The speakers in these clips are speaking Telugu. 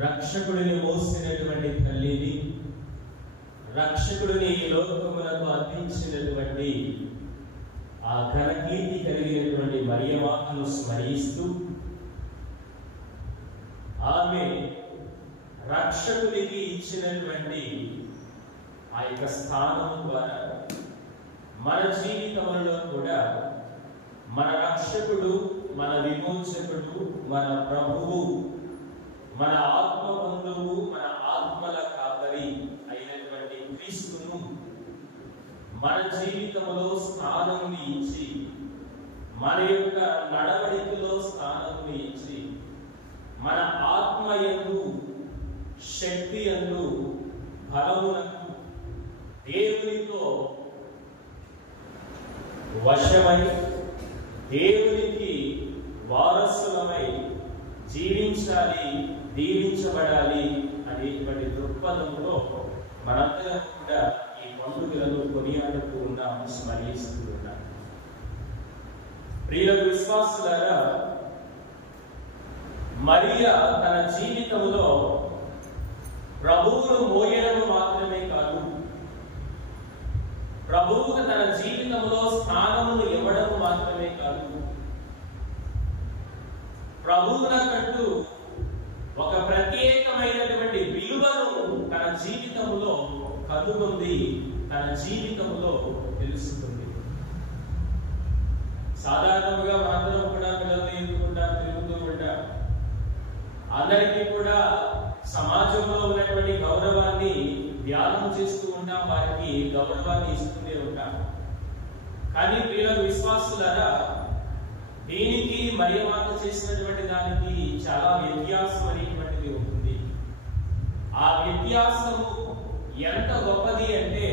రక్షకుడిని మోసినటువంటి తల్లిని, రక్షకుడిని ఈ లోకమునకు అందించినటువంటి ఆ ఘనకీర్తి కలిగినటువంటి మరియమాతను స్మరిస్తూ, ఆమె రక్షకుడికి ఇచ్చినటువంటి ఆ యొక్క స్థానం ద్వారా మన జీవితంలో కూడా మన రక్షకుడు, మన విమోచకుడు, మన ప్రభువు, మన ఆత్మ బంధువు, మన ఆత్మల కాపరి అయినటువంటి క్రీస్తును మన జీవితంలో స్థానం ఇచ్చి, మన యొక్క నడవడికలో స్థానం ఇచ్చి, మన ఆత్మ యందు, శక్తి యందు, బలమునకు దేవునితో వశమై, దేవునికి వారసులమై జీవించాలి, దీవించబడాలి అనేటువంటి దృక్పథంలో మనందరం కూడా ఈ పండుగలను కొనియాడుతూ ఉన్నాం, స్మరిస్తూ ఉన్నాం. ప్రియుల విశ్వాసులారా, మరియా తన జీవితంలో ప్రభువును మోయడం మాత్రమే కాదు, ప్రభువుకు తన జీవితంలో స్థానమును ఇవ్వడం మాత్రమే కాదు, ప్రభువునకంటూ ఒక ప్రత్యేకమైనటువంటి విలువను తన జీవితంలో కనుగొంది, తన జీవితంలో తెలుసుకుంది. సాధారణంగా మాత్రం కూడా పిల్లల్ని ఎదుర్కొంటాం, తిరుగుతూ ఉంటాం. అందరికీ కూడా సమాజంలో ఉన్నటువంటి గౌరవాన్ని ధ్యానం చేస్తూ ఉంటాం, వారికి గౌరవాన్ని ఇస్తూనే ఉంటాం. కానీ పిల్లలు విశ్వాసులారా, దీనికి మరియమాత చేసినటువంటి దానికి చాలా వ్యత్యాసం అనేటువంటిది ఉంటుంది. ఆ వ్యత్యాసము ఎంత గొప్పది అంటే,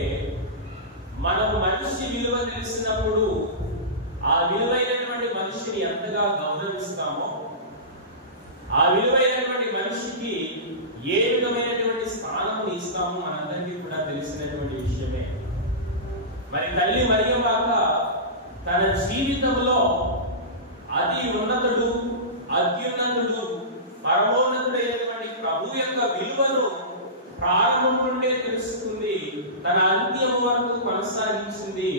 మనం మనిషి విలువ తెలిసినప్పుడు ఆ విలువైనటువంటి మనిషిని ఎంతగా గౌరవిస్తామో, ఆ విలువైనటువంటి మనిషికి ఏ విధమైనటువంటి స్థానం ఇస్తామో మనందరికీ కూడా తెలిసినటువంటి విషయమే. మరి తల్లి మరియమాత తన జీవితంలో అతి ఉన్నతుడు, అత్యున్నతుడు, పరమోన్నతుడైనటువంటి ప్రభు యొక్క విలువను ప్రారంభం నుండే తెలుసుకుంది, తన అంత్యం వరకు కొనసాగించింది.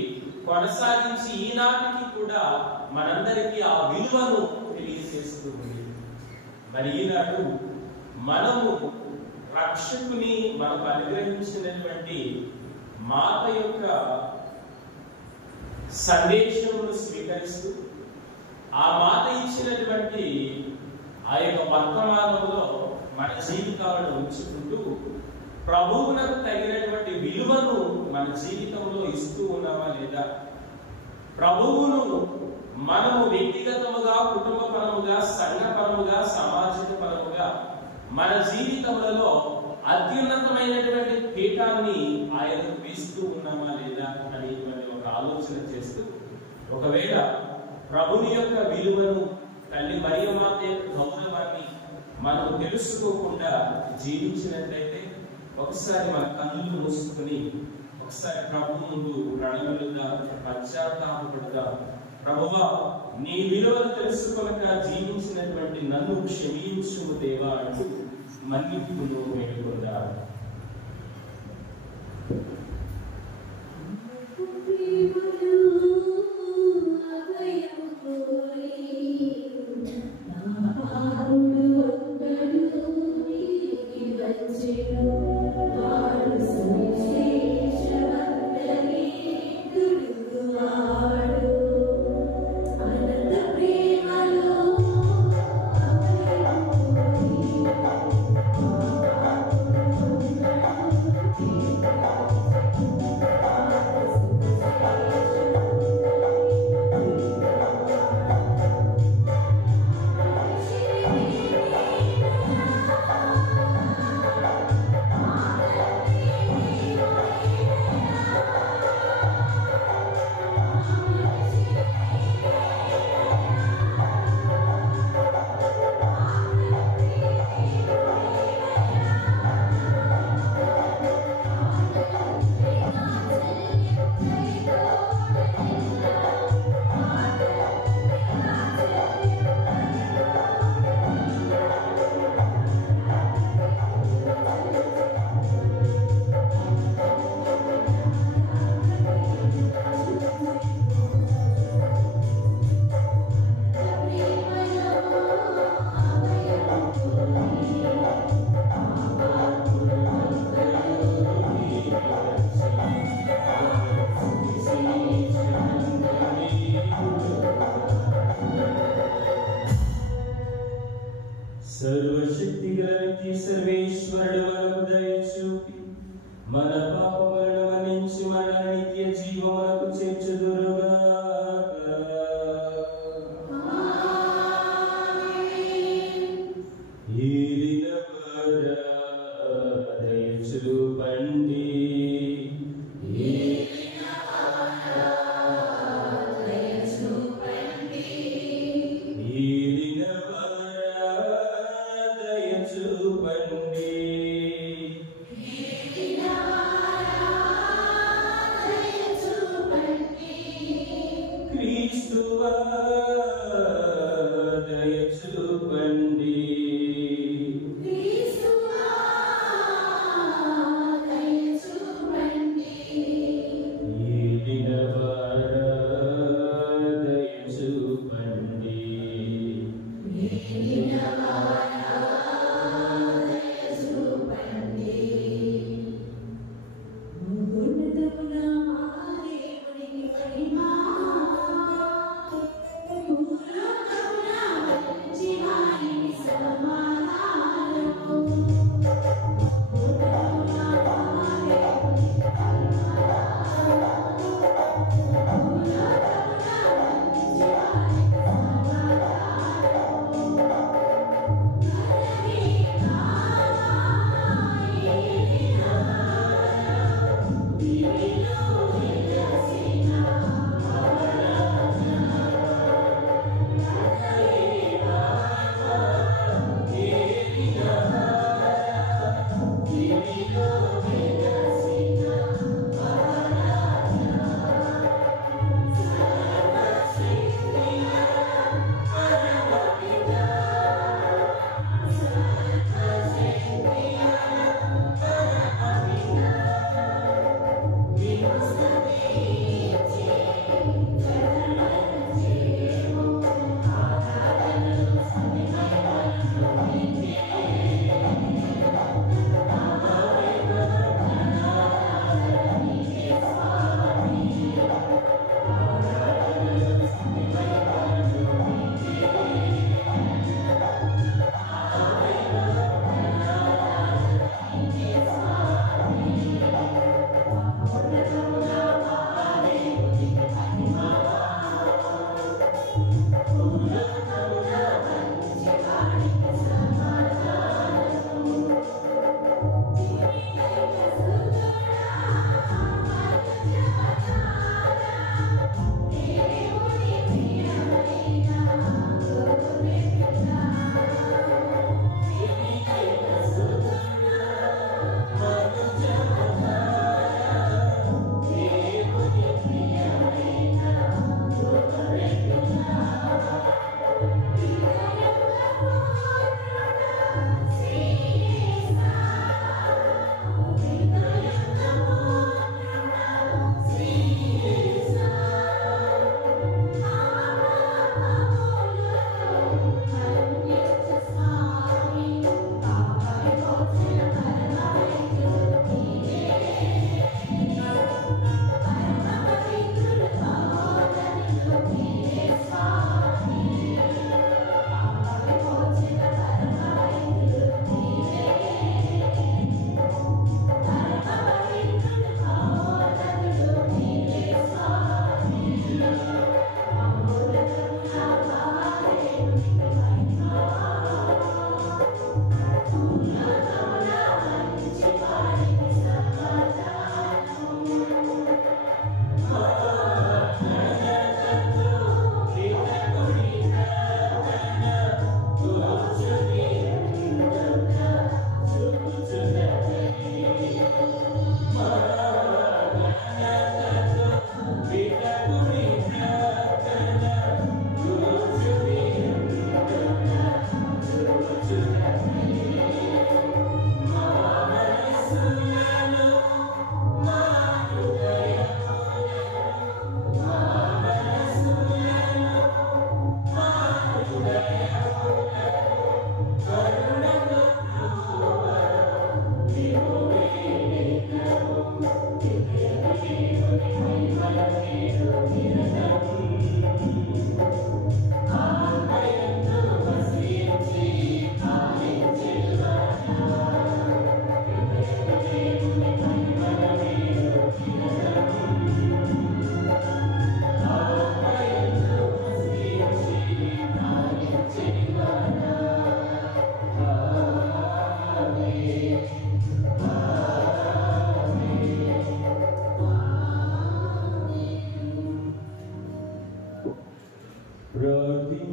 కొనసాగించి ఈనాటికి కూడా మనందరికీ ఆ విలువను తెలియజేస్తుంది. మరి ఈనాడు మనము రక్షకుని మనకు అనుగ్రహించినటువంటి మాత యొక్క సందేశమును స్వీకరిస్తూ, ఆ మాత ఇచ్చినటువంటి ఆ యొక్క వర్తమానంలో మన జీవితాలను ఉంచుకుంటూ, ప్రభువునకు తగినటువంటి విలువను మన జీవితంలో ఇస్తూ ఉన్నామా లేదా? ప్రభువును మనము వ్యక్తిగతముగా, కుటుంబపరముగా, సంఘపరముగా, సామాజిక పరముగా మన జీవితములలో అత్యున్నతమైనటువంటి పీఠాన్ని ఆయనకు వేస్తూ ఉన్నామా లేదా అనేటువంటి ఒక ఆలోచన చేస్తూ, ఒకవేళ ప్రభుని యొక్క విలువను, తల్లి మరియమాత యొక్క గౌరవాన్ని మనం తెలుసుకోకుండా జీవించినట్లయితే, ఒకసారి మన కన్నులు మూసుకుని ఒకసారి ప్రభు ముందు ప్రణమిల్లుదాం, పశ్చాత్తాపపడదాం. ప్రభువా, నీ విలువను తెలుసుకోలేక జీవించినటువంటి నన్ను క్షమించుము దేవా అంటూ మన్నిపును వేడుకుందాం. అభయము కోరి సర్వశక్తి గలకి సర్వేశ్వరుడు మనకు దయచూపి మన పాపములను మన్నించి మన నిత్య జీవమునకు చేర్చుదురుగాక. ఏలినవారా దయచూపండి.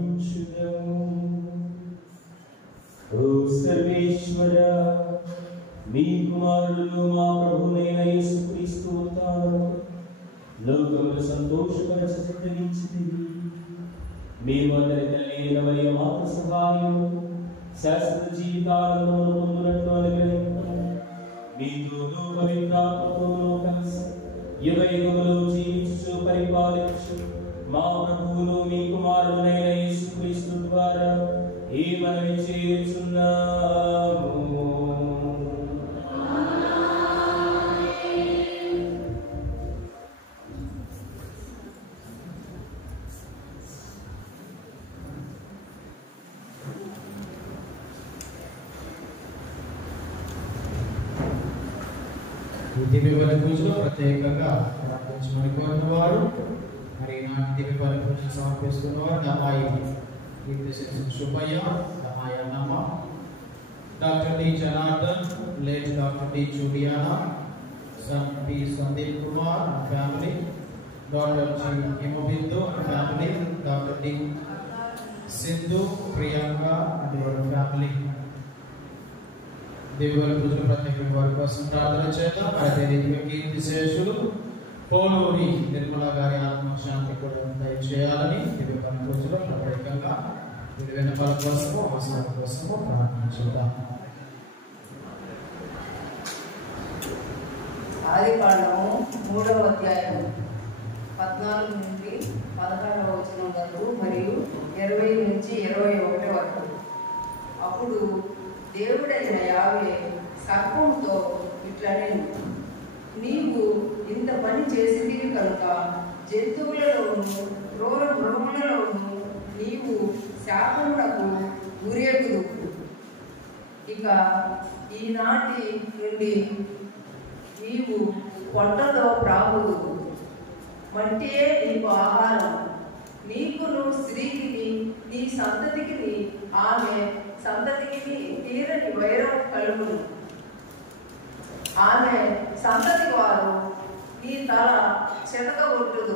సమర్పించుదము. ఓ సర్వేశ్వర, మీ కుమారుడు మా ప్రభువైన యేసుక్రీస్తు ఉత్థానము లోకమును సంతోషపరచగలిగించితివి. మేము అందరి తల్లి అయిన మరియ మాత సహాయం శాశ్వత జీవితాలను పొందునట్లు అనుగ్రహించము. మీతోనూ పవిత్రాత్మతోనూ కలిసి యుగయుగములు జీవించు పరిపాలించు మా ప్రభువును మీ కుమారుడైన యేసుక్రీస్తు ద్వారా ఈ మనవి చేయుచున్నాము. దివ్య బలి పూజలో ప్రత్యేకంగా ప్రార్థించమని కోరిన వారు మరి నాటి దివ్య బలి పూజలు సమర్పిస్తున్నవారు Damayi Subbaiah, Damaya Annamma, doctor D Janardhan, late doctor D Juliana, son P Sandeep Kumar and family, doctor G Himabindu and family, doctor D Sindhu, Priyanka and family. దివ్య పూజలు ప్రత్యేకంగా వారి కోసం ప్రార్థన చేద్దాం. అదే రీతిగా కీర్తి శేషులు పోలూరి నిర్మల గారి ఆత్మశాంతి కూడా దయచేయాలని దివ్య పూజలో ప్రత్యేకంగా విలువైన పల కోసము అవసరం కోసము ప్రార్థన చేద్దాం. ఆదికాండము 3వ అధ్యాయం 14 నుండి 16వ వచనం వరకు మరియు 20 నుంచి 21 వరకు. అప్పుడు దేవుడైన యావే సర్పంతో ఇట్లనెను, నీవు ఇంత పని చేసింది కనుక జంతువులలోను క్రూర మృగములలోను నీవు శాపమునకు గురేగుదు. ఇక ఈనాటి నుండి నీవు పొట్టలో ప్రాగుదు, మట్టియే నీకు ఆహారం. నీకును స్త్రీకి నీ సంతతికి ఆమె సంతతికి తీరని వైరం కలుగును. ఆమె సంతతి వారు నీ తల చెతకగొట్టుదు,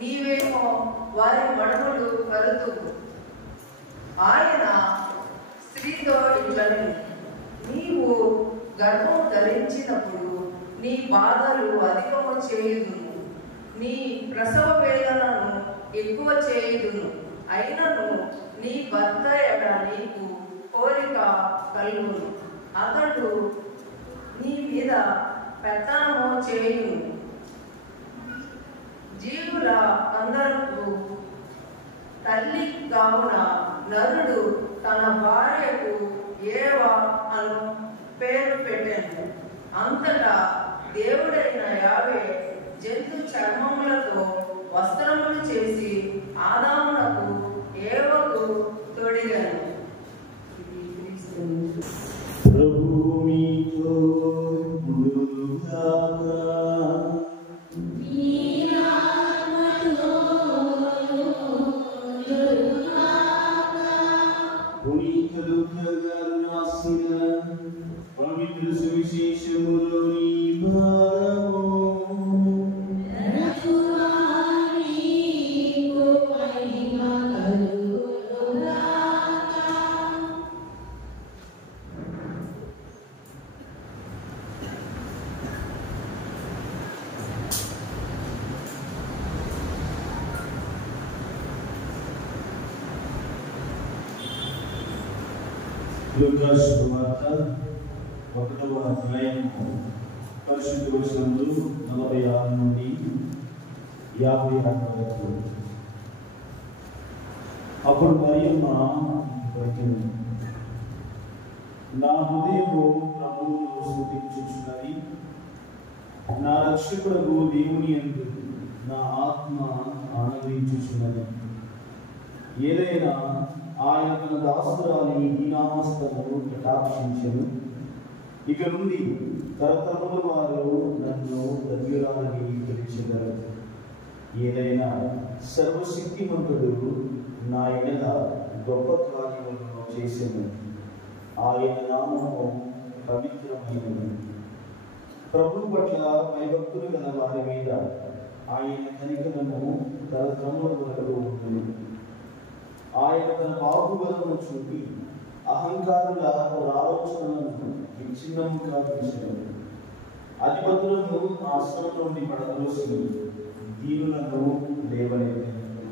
నీవేమో వారి మడమలు కలుతు. ఆయన స్త్రీతో ఇట్లనే, నీవు గర్భం ధరించినప్పుడు నీ బాధలు అధికము చేయుదును, నీ ప్రసవ వేదనను ఎక్కువ చేయుదును. అయినను నీ భర్త ఎడ నీకు కోరిక కలుగును, అతడు నీ మీద పెత్తనము చేయును. జీవుల అందరకు తల్లి కావున నరుడు తన భార్యకు ఏవ అను పేరు పెట్టెను. అంతటా దేవుడైన యావే జంతు చర్మములతో వస్త్రములు చేసి ఆదామునకు ఏవకు తొడిగాను. ప్రభువు మీతో ఉండుగాక. పునీత లూకా గారు రాసిన పవిత్ర సువిశేషములోని భాగము. లూకా శుభవార్త 1వ అధ్యాయం పరిశుద్ధ వచనములు 46 నుండి 56 వరకు. అప్పుడు మరియమ్మ పలికెను, నా హృదయము ప్రభువును స్తుతించుచున్నది, నా రక్షకుడగు దేవుని యందు నా ఆత్మ ఆనందించుచున్నది. ఏదైనా ఆయన తన దాసురాలి దీనామస్తను కటాక్షించెను. ఇక నుండి తరతరముల వారు నన్ను ధన్యురాలని పిలిచెదరు. ఏదైనా సర్వశక్తిమంతుడు నా ఎడల గొప్ప కార్యములను చేసెను. ఆయన నామము పవిత్రమైనది. ప్రభు పట్ల భయభక్తులు గల వారి మీద ఆయన కనికరము తరతరముల వరకు ఉంటుంది. ఆయన తన బాహుబలమును చూపి అహంకారుల ఆలోచనలను విచ్ఛిన్నముగా చేశాడు. అధిపతులను ఆశ్రమం నుండి పడదోసి దీనులను లేవనెత్తాడు.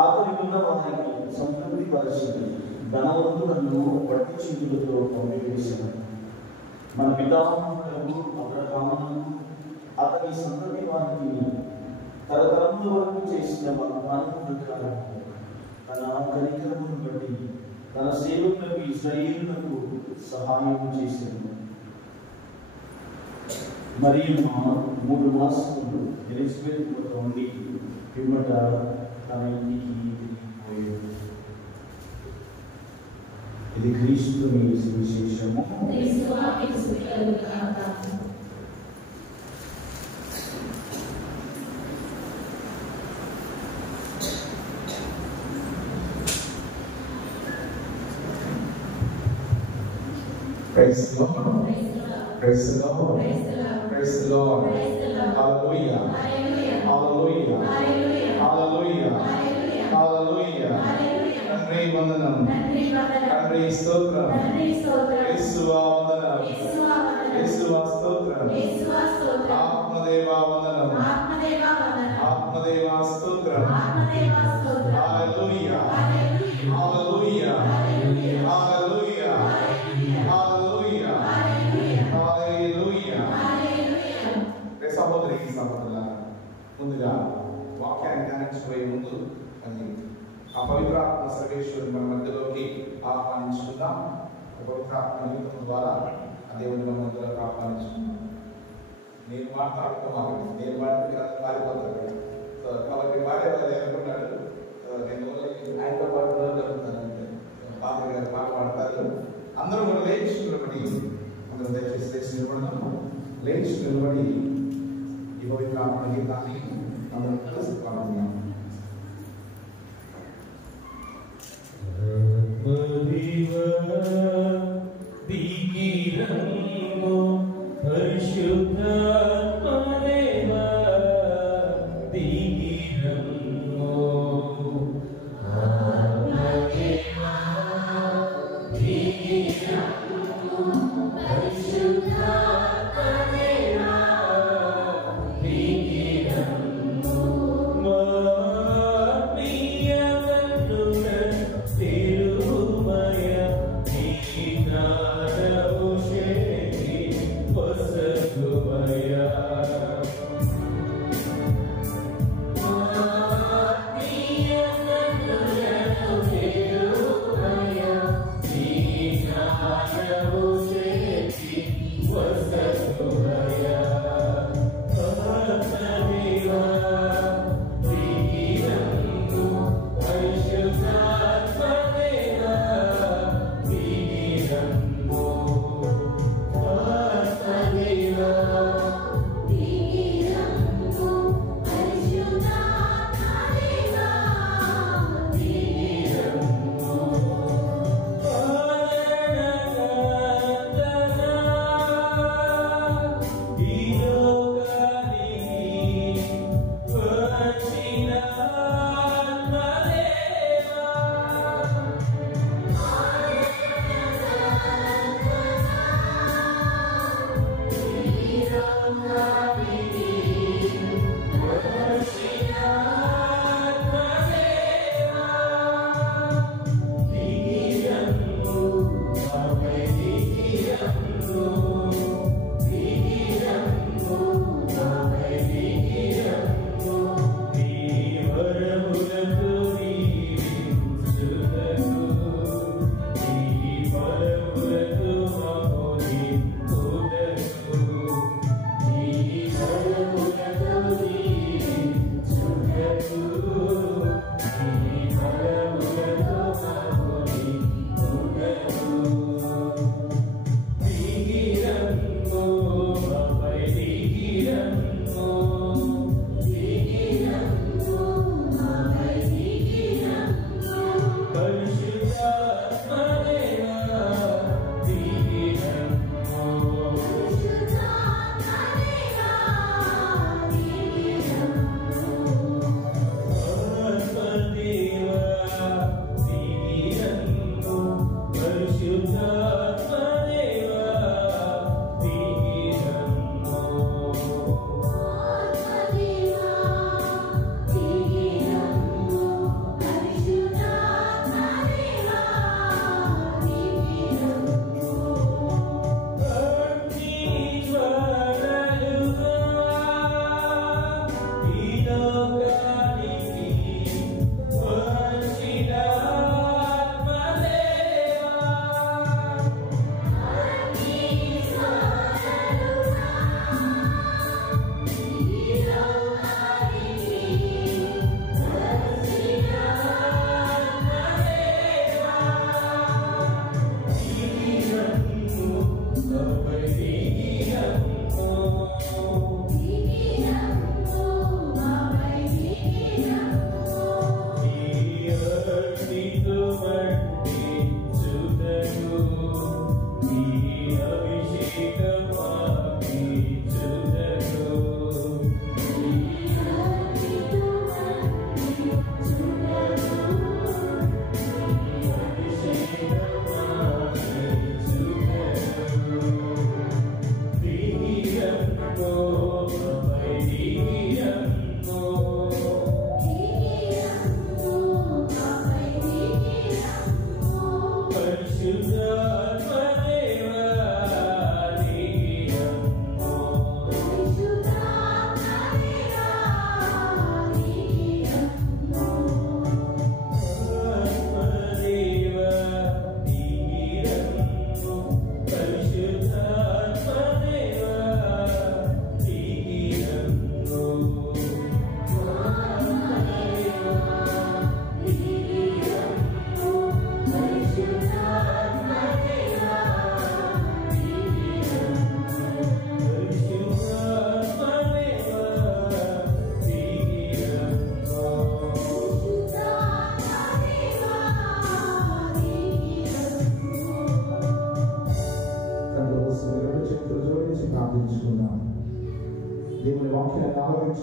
ఆకలికున్న వారికి సంతృప్తి పరిచి ధనవంతులను పట్టి చేతులతో పంపివేశాడు. మన పితామహులకు అబ్రహామును అతని సంతతి వారికి తరతరముల వరకు చేసిన వాగ్దానం ప్రకారం తన కనికరమును బట్టి తన సేవకులకు ఇశ్రాయేలులకు సహాయం చేశాడు. మరియు 3 మాసములు ఎలిజబెత్ వద్ద ఉండి పిమ్మట తన ఇంటికి తిరిగిపోయాడు. ఇది క్రీస్తుని సువిశేషము. Praise the Lord. Praise the Lord. Praise the Lord. Hallelujah. Hallelujah. Hallelujah. Hallelujah. తండ్రి వందనం. తండ్రి స్తోత్రం. యేసువా వందనం. యేసువా స్తోత్రం. ఆత్మదేవా వందనం. ఆత్మదేవా స్తోత్రం. హల్లెలూయా. హల్లెలూయా. హల్లెలూయా. హల్లెలూయా. హల్లెలూయా. సహోదరి సహోదరులారా, ముందుగా వాక్యాన్ని ధ్యానించబోయే ముందు అది ఆ పవిత్రాత్మ సర్వేశ్వరుని మన మధ్యలోకి ఆహ్వానించుకుందాం. పవిత్రాత్మ నిమిత్తం ద్వారా ఆ దేవుని మన మధ్యలోకి ఆహ్వానించుకుందాం. నేను మాట్లాడుతున్నాను, నేను మాట్లాడిపోతాను. సో కాబట్టి మాట్లాడాలి అనుకున్నాడు. నేను ఆయనతో పాటు జరుగుతానంటే బాబు గారు మాట్లాడతారు. అందరూ కూడా లేచి నిలబడి, అందరూ దయచేసి లేచి నిలబడదాం. లేచి నిలబడి ఈ పవిత్రాత్మ గీతాన్ని అందరం కలిసి పాడుతున్నాం. Oh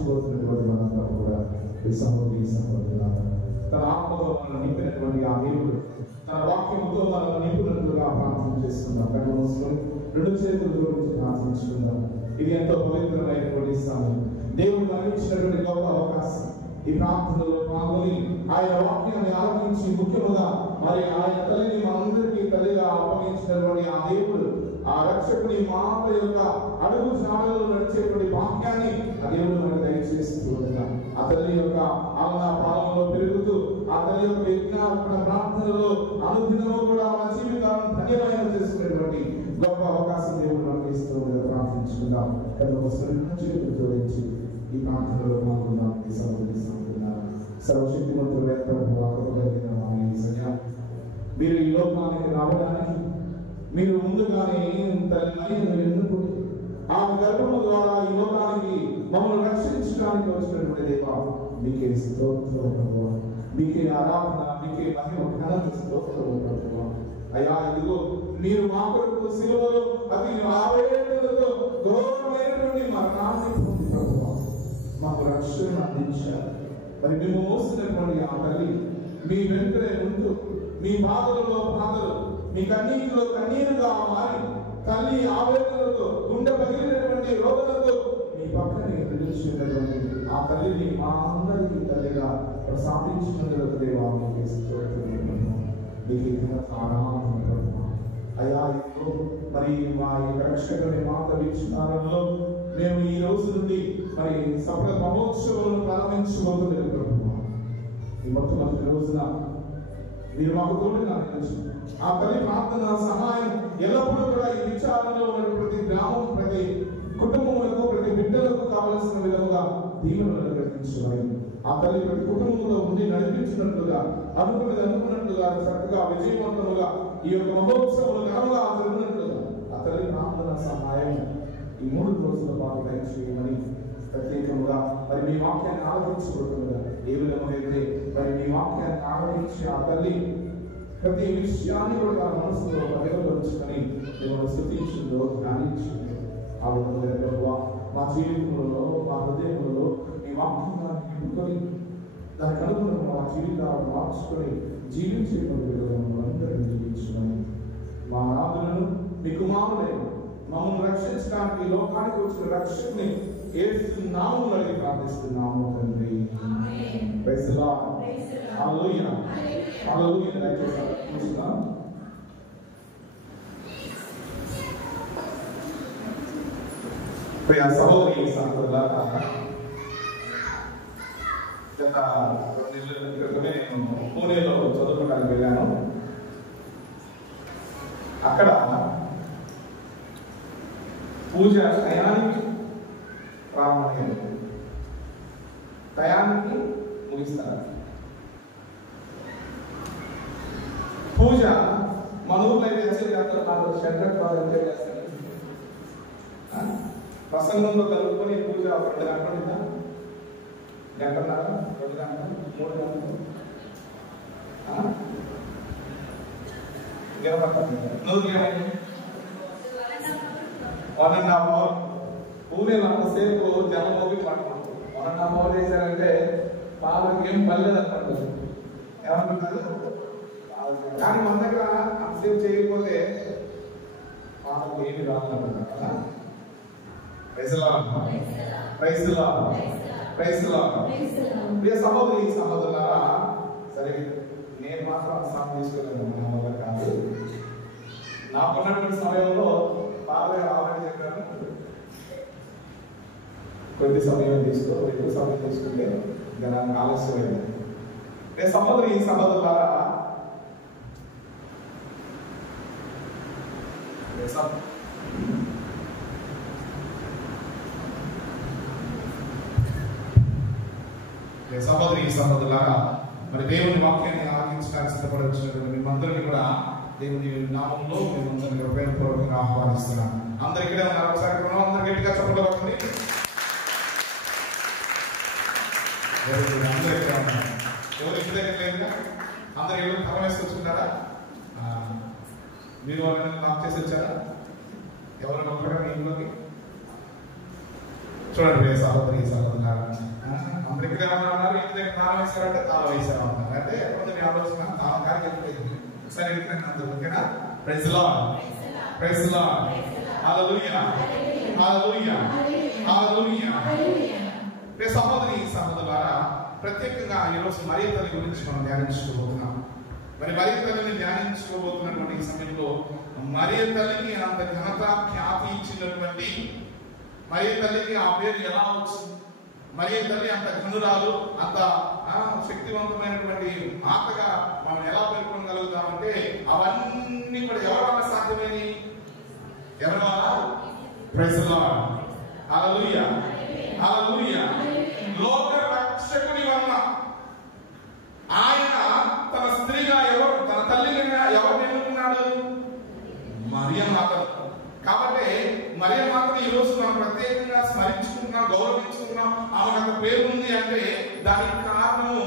ఆరాధించబోతున్నటువంటి మనంతా కూడా ఈ సహోదరులారా తన ఆత్మతో మనం నింపినటువంటి ఆ దేవుడు తన వాక్యంతో మనం నింపినట్లుగా ప్రార్థన చేస్తున్నాం. కళ్ళు మూసుకొని రెండు చేతులు జోడించి ప్రార్థించుకుందాం. ఇది ఎంతో పవిత్రమైనటువంటి స్థానం. దేవుడు మనకిచ్చినటువంటి గొప్ప అవకాశం. ఈ ప్రార్థనలో పాల్గొని ఆయన వాక్యాన్ని ఆలోచించి ముఖ్యముగా మరి ఆయన తల్లిని మనందరికీ తల్లిగా అప్పగించినటువంటి ఆ దేవుడు ఆ రక్షకుని మాట యొక్క అడుగు జాడలో నడిచేటువంటి వాక్యాన్ని ఆ దేవుడు మనకు దయచేస్తూ ఉన్నాం. ఆ తల్లి యొక్క ఆలన పాలనలో పెరుగుతూ ఆ తల్లి యొక్క విజ్ఞాపన ప్రార్థనలో అనుదినము కూడా మన జీవితాలను ధన్యమైన చేసుకునేటువంటి గొప్ప అవకాశం దేవుడు మనకు ఇస్తూ ప్రార్థించుకుందాం. చేతులు జోడించి ఈ ప్రార్థనలో పాల్గొన్నాం. ఈ సహోదరులారా సర్వశక్తిమంతుడైన ప్రభువా కృపగలిగిన మా యేసయ్యా, మీరు ఈ లోకానికి రావడానికి మీరు ముందుగానే ఎన్నుకుని ఆమె గర్భము ద్వారా ఈ లోకానికి మమ్మల్ని రక్షించడానికి వచ్చినటువంటి దేవా మీకే స్తోత్రం ప్రభువా, మీకే ఆరాధన, మీకే మహిమ ఘనత స్తోత్రం ప్రభువా. అయ్యా ఇదిగో మీరు మా కొరకు శిలువలో అతి ఆవేదనతో ఘోరమైనటువంటి మరణాన్ని పొంది ప్రభువా మాకు రక్షణ అందించారు. మరి మేము మోసినటువంటి ఆ తల్లి మీ వెంటనే ఉంటూ మీ బాధలలో బాధలు మీ కన్నీటిలో కన్నీరుగా మారి తల్లి ఆవేదనలతో గుండె పగిలినటువంటి రోగులతో మీ పక్కనే నిలిచినటువంటి ఆ తల్లిని మా అందరికీ తల్లిగా ప్రసాదించినందుకు దేవా మీకు స్తోత్రములు. అయ్యా ఇప్పుడు మరి మా యొక్క రక్షకుని మాట వీక్షణాలలో మేము ఈ రోజు నుండి మరి సఫల మహోత్సవాలను ప్రారంభించబోతున్నారు ప్రభువా. ఈ మొట్టమొదటి రోజున మీరు మాకు తోడుగా ఆ తల్లి ప్రార్థన సహాయం ఎల్లప్పుడూ కూడా ఈ విచారణలో ఉన్న ప్రతి గ్రామం ప్రతి కుటుంబములకు ప్రతి బిడ్డలకు కావలసిన విధంగా దీవెనలను ప్రకటించాలి. ఆ తల్లి ప్రతి కుటుంబంలో ఉండి నడిపించినట్లుగా అనుకున్నట్లుగా చక్కగా విజయవంతముగా ఈ యొక్క మహోత్సవాలు ఘనంగా జరిగినట్లుగా ఆ తల్లి ప్రార్థన సహాయం ఈ 3 రోజుల పాటు దయచేయమని ప్రత్యేకంగా మరి మీ వాక్యాన్ని ఆలోచించబడుతుందా ఏ విధమైతే మరి మీ వాక్యాన్ని ఆలోచించి ఆ తల్లి ప్రతి విషయాన్ని కూడా మనసులో పర్యవేక్షించుకొని మేము స్తుతించిందో ధ్యానించిందో ఆ విధంగా మా జీవితంలో మా హృదయంలో మీ వాక్యంగా నింపుకొని దానికి అనుగుణంగా మా జీవితాలను మార్చుకొని జీవించేటువంటి అందరినీ జీవించమని మా ఆరాధనను మీ కుమారులైన మమ్మల్ని రక్షించడానికి లోకానికి వచ్చిన రక్షకుని యేసు నామములో అడిగి ప్రార్థిస్తున్నాము తండ్రి. Praise the Lord. Hallelujah. Hallelujah. దయచేసి కూర్చున్నాం. ప్రియ సహోదరి సహోదరులారా, గత 2 నెలల క్రితమే నేను పూణేలో చదువుకోవడానికి వెళ్ళాను. అక్కడ పూజ టయానికి ప్రారంభమైంది, టయానికి ముగిస్తారు. పూజ మన ఊర్లో అయితే షెడ్యూల్ చేస్తారు. ప్రసంగంలో కలుపుకొని పూజ 2 గంటలు గంటన్నర 2 గంటలు 3 గంటలు పూణేలో అంతసేపు జనం మోగి పట్టుకుంటారు. 1.5 hours చేశారంటే వాళ్ళకి ఏం పర్లేదు అనుకుంటారు, ఏమనుకుంటారు. కానీ మన దగ్గర అంతసేపు చేయకపోతే వాళ్ళకి ఏమి రావాలనుకుంటారు కదా. Praise the Lord. Praise the Lord. Praise the Lord. ప్రియ సహోదరి సహోదరులారా, సరే నేను మాత్రం సమయం తీసుకోలేను, మన వల్ల కాదు. నాకున్నటువంటి సమయంలో బాగా ఆల్రెడీ చెప్పాను, కొద్ది సమయం తీసుకో, ఎక్కువ సమయం తీసుకుంటే నాకు ఆలస్యమైంది. సహోదరి సహోదరులారా, సహోదరి సహోదరులారా, మరి దేవుని వాక్యాన్ని ఆలకించడానికి సిద్ధపడవచ్చినటువంటి మిమ్మల్ని కూడా దేవుని నామంలో మిమ్మల్ని ప్రేమపూర్వకంగా ఆహ్వానిస్తున్నాను. అందరు ఇక్కడే ఉన్నారు, ఒకసారి అందరు గట్టిగా చెప్పండి. అందరూ ఇక్కడ ఉన్నారు. ఎవరు ఇంటి దగ్గర లేదుగా? అందరు ఎవరు తల వేసుకొచ్చుకుంటారా? మీరు వాళ్ళని లాక్ చేసి వచ్చారా? ఎవరైనా ఒక్కడా మీ ఇంట్లోకి? చూడండి సహోదరి సహోదరులారా, అందరి దగ్గర ఏమన్నారు, ఇంటి దగ్గర తాళం వేశారంటే తాళం వేసారు అంటారు. అంటే ఎప్పుడు మీ ఆలోచన తాళం కానీ చెప్పలేదు. సరే ఓకేనా? Praise Lord, praise lord, hallelujah, హల్లెలూయా, హల్లెలూయా. సహోదరి సహోదరులారా, ప్రత్యేకంగా ఈరోజు మరియ తల్లి గురించి మనం ధ్యానించుకోబోతున్నాం. మరి మరియ తల్లిని ధ్యానించుకోబోతున్నటువంటి ఈ సమయంలో మరియ తల్లికి అంత ఘనత ఖ్యాతి ఇచ్చినటువంటి మరియ తల్లికి ఆ పేరు ఎలా వచ్చింది? మరియ తల్లి అంత ఘనురాలు, అంత శక్తివంతమైనటువంటి మాతగా మనం ఎలా పేర్కొనగలుగుతామంటే అవన్నీ కూడా ఎవరి వల్ల సాధ్యమైనవి? ఎవరి వల్ల? ప్రైజ్ లార్డ్, హల్లెలూయా, హల్లెలూయా. లోక రక్షకుని వల్ల ఆయన తన స్త్రీగా తన తల్లిగా ఎవరు ఎన్నుకున్నాడు? మరియ మాత. కాబట్టి మరియ మాతను ఈ రోజు మనం ప్రత్యేకంగా స్మరించుకుంటున్నాం, గౌరవించుకుంటున్నాం. ఆమెకు అంత పేరు ఉంది అంటే దానికి కారణం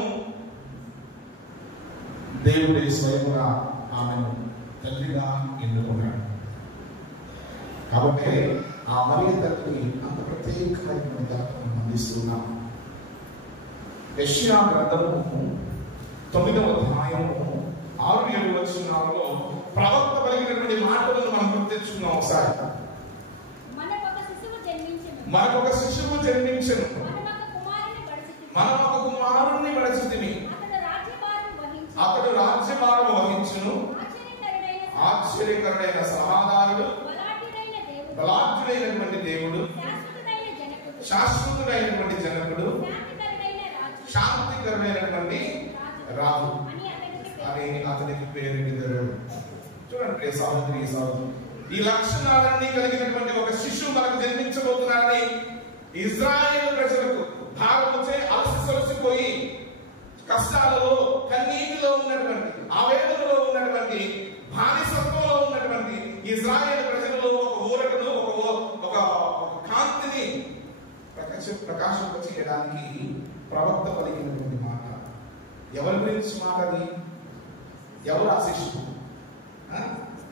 దేవుడే స్వయంగా ఆమెను తల్లిగా ఎన్నుకున్నాడు. కాబట్టి ఆ మరియ తల్లిని అంత ప్రత్యేకమైనటువంటి అందిస్తున్నాం. యెషయా గ్రంథము 9వ అధ్యాయము 6-7 వచనాలలో ప్రవక్త పలికినటువంటి మాటలను మనం గుర్తించుకున్నాం. ఒకసారి మనకు ఒక శిశువు జన్మించెను, మనం ఒక కుమారుణ్ణి బడసితిమి, అతడు రాజ్యభారం వహించును, ఆశ్చర్యకరుడైన సమాధానుడు, బలాఢ్యుడైనటువంటి దేవుడు, శాశ్వతుడైనటువంటి జనకుడు, శాంతికరమైనటువంటి రాజు అని అతనికి పేరెట్టారు. చూడండి సహోదరి సహోదరు, ఈ లక్షణాలన్నీ కలిగినటువంటి ఒక శిశువు మనకు జన్మించబోతున్నారని ఇజ్రాయేలు ప్రజలకు భారముచే అలసిపోయి కష్టాలలో కన్నీటిలో ఉన్నటువంటి ఆవేదనలో ఉన్నటువంటి బానిసత్వంలో ఉన్నటువంటి ఇజ్రాయేలు ప్రజలలో ఒక ఊరటను ఒక కాంతిని ప్రకాశింపచేయడానికి ప్రవక్త పలికినటువంటి మాట. ఎవరి గురించి మాట అది? ఎవరు ఆ శిశువు?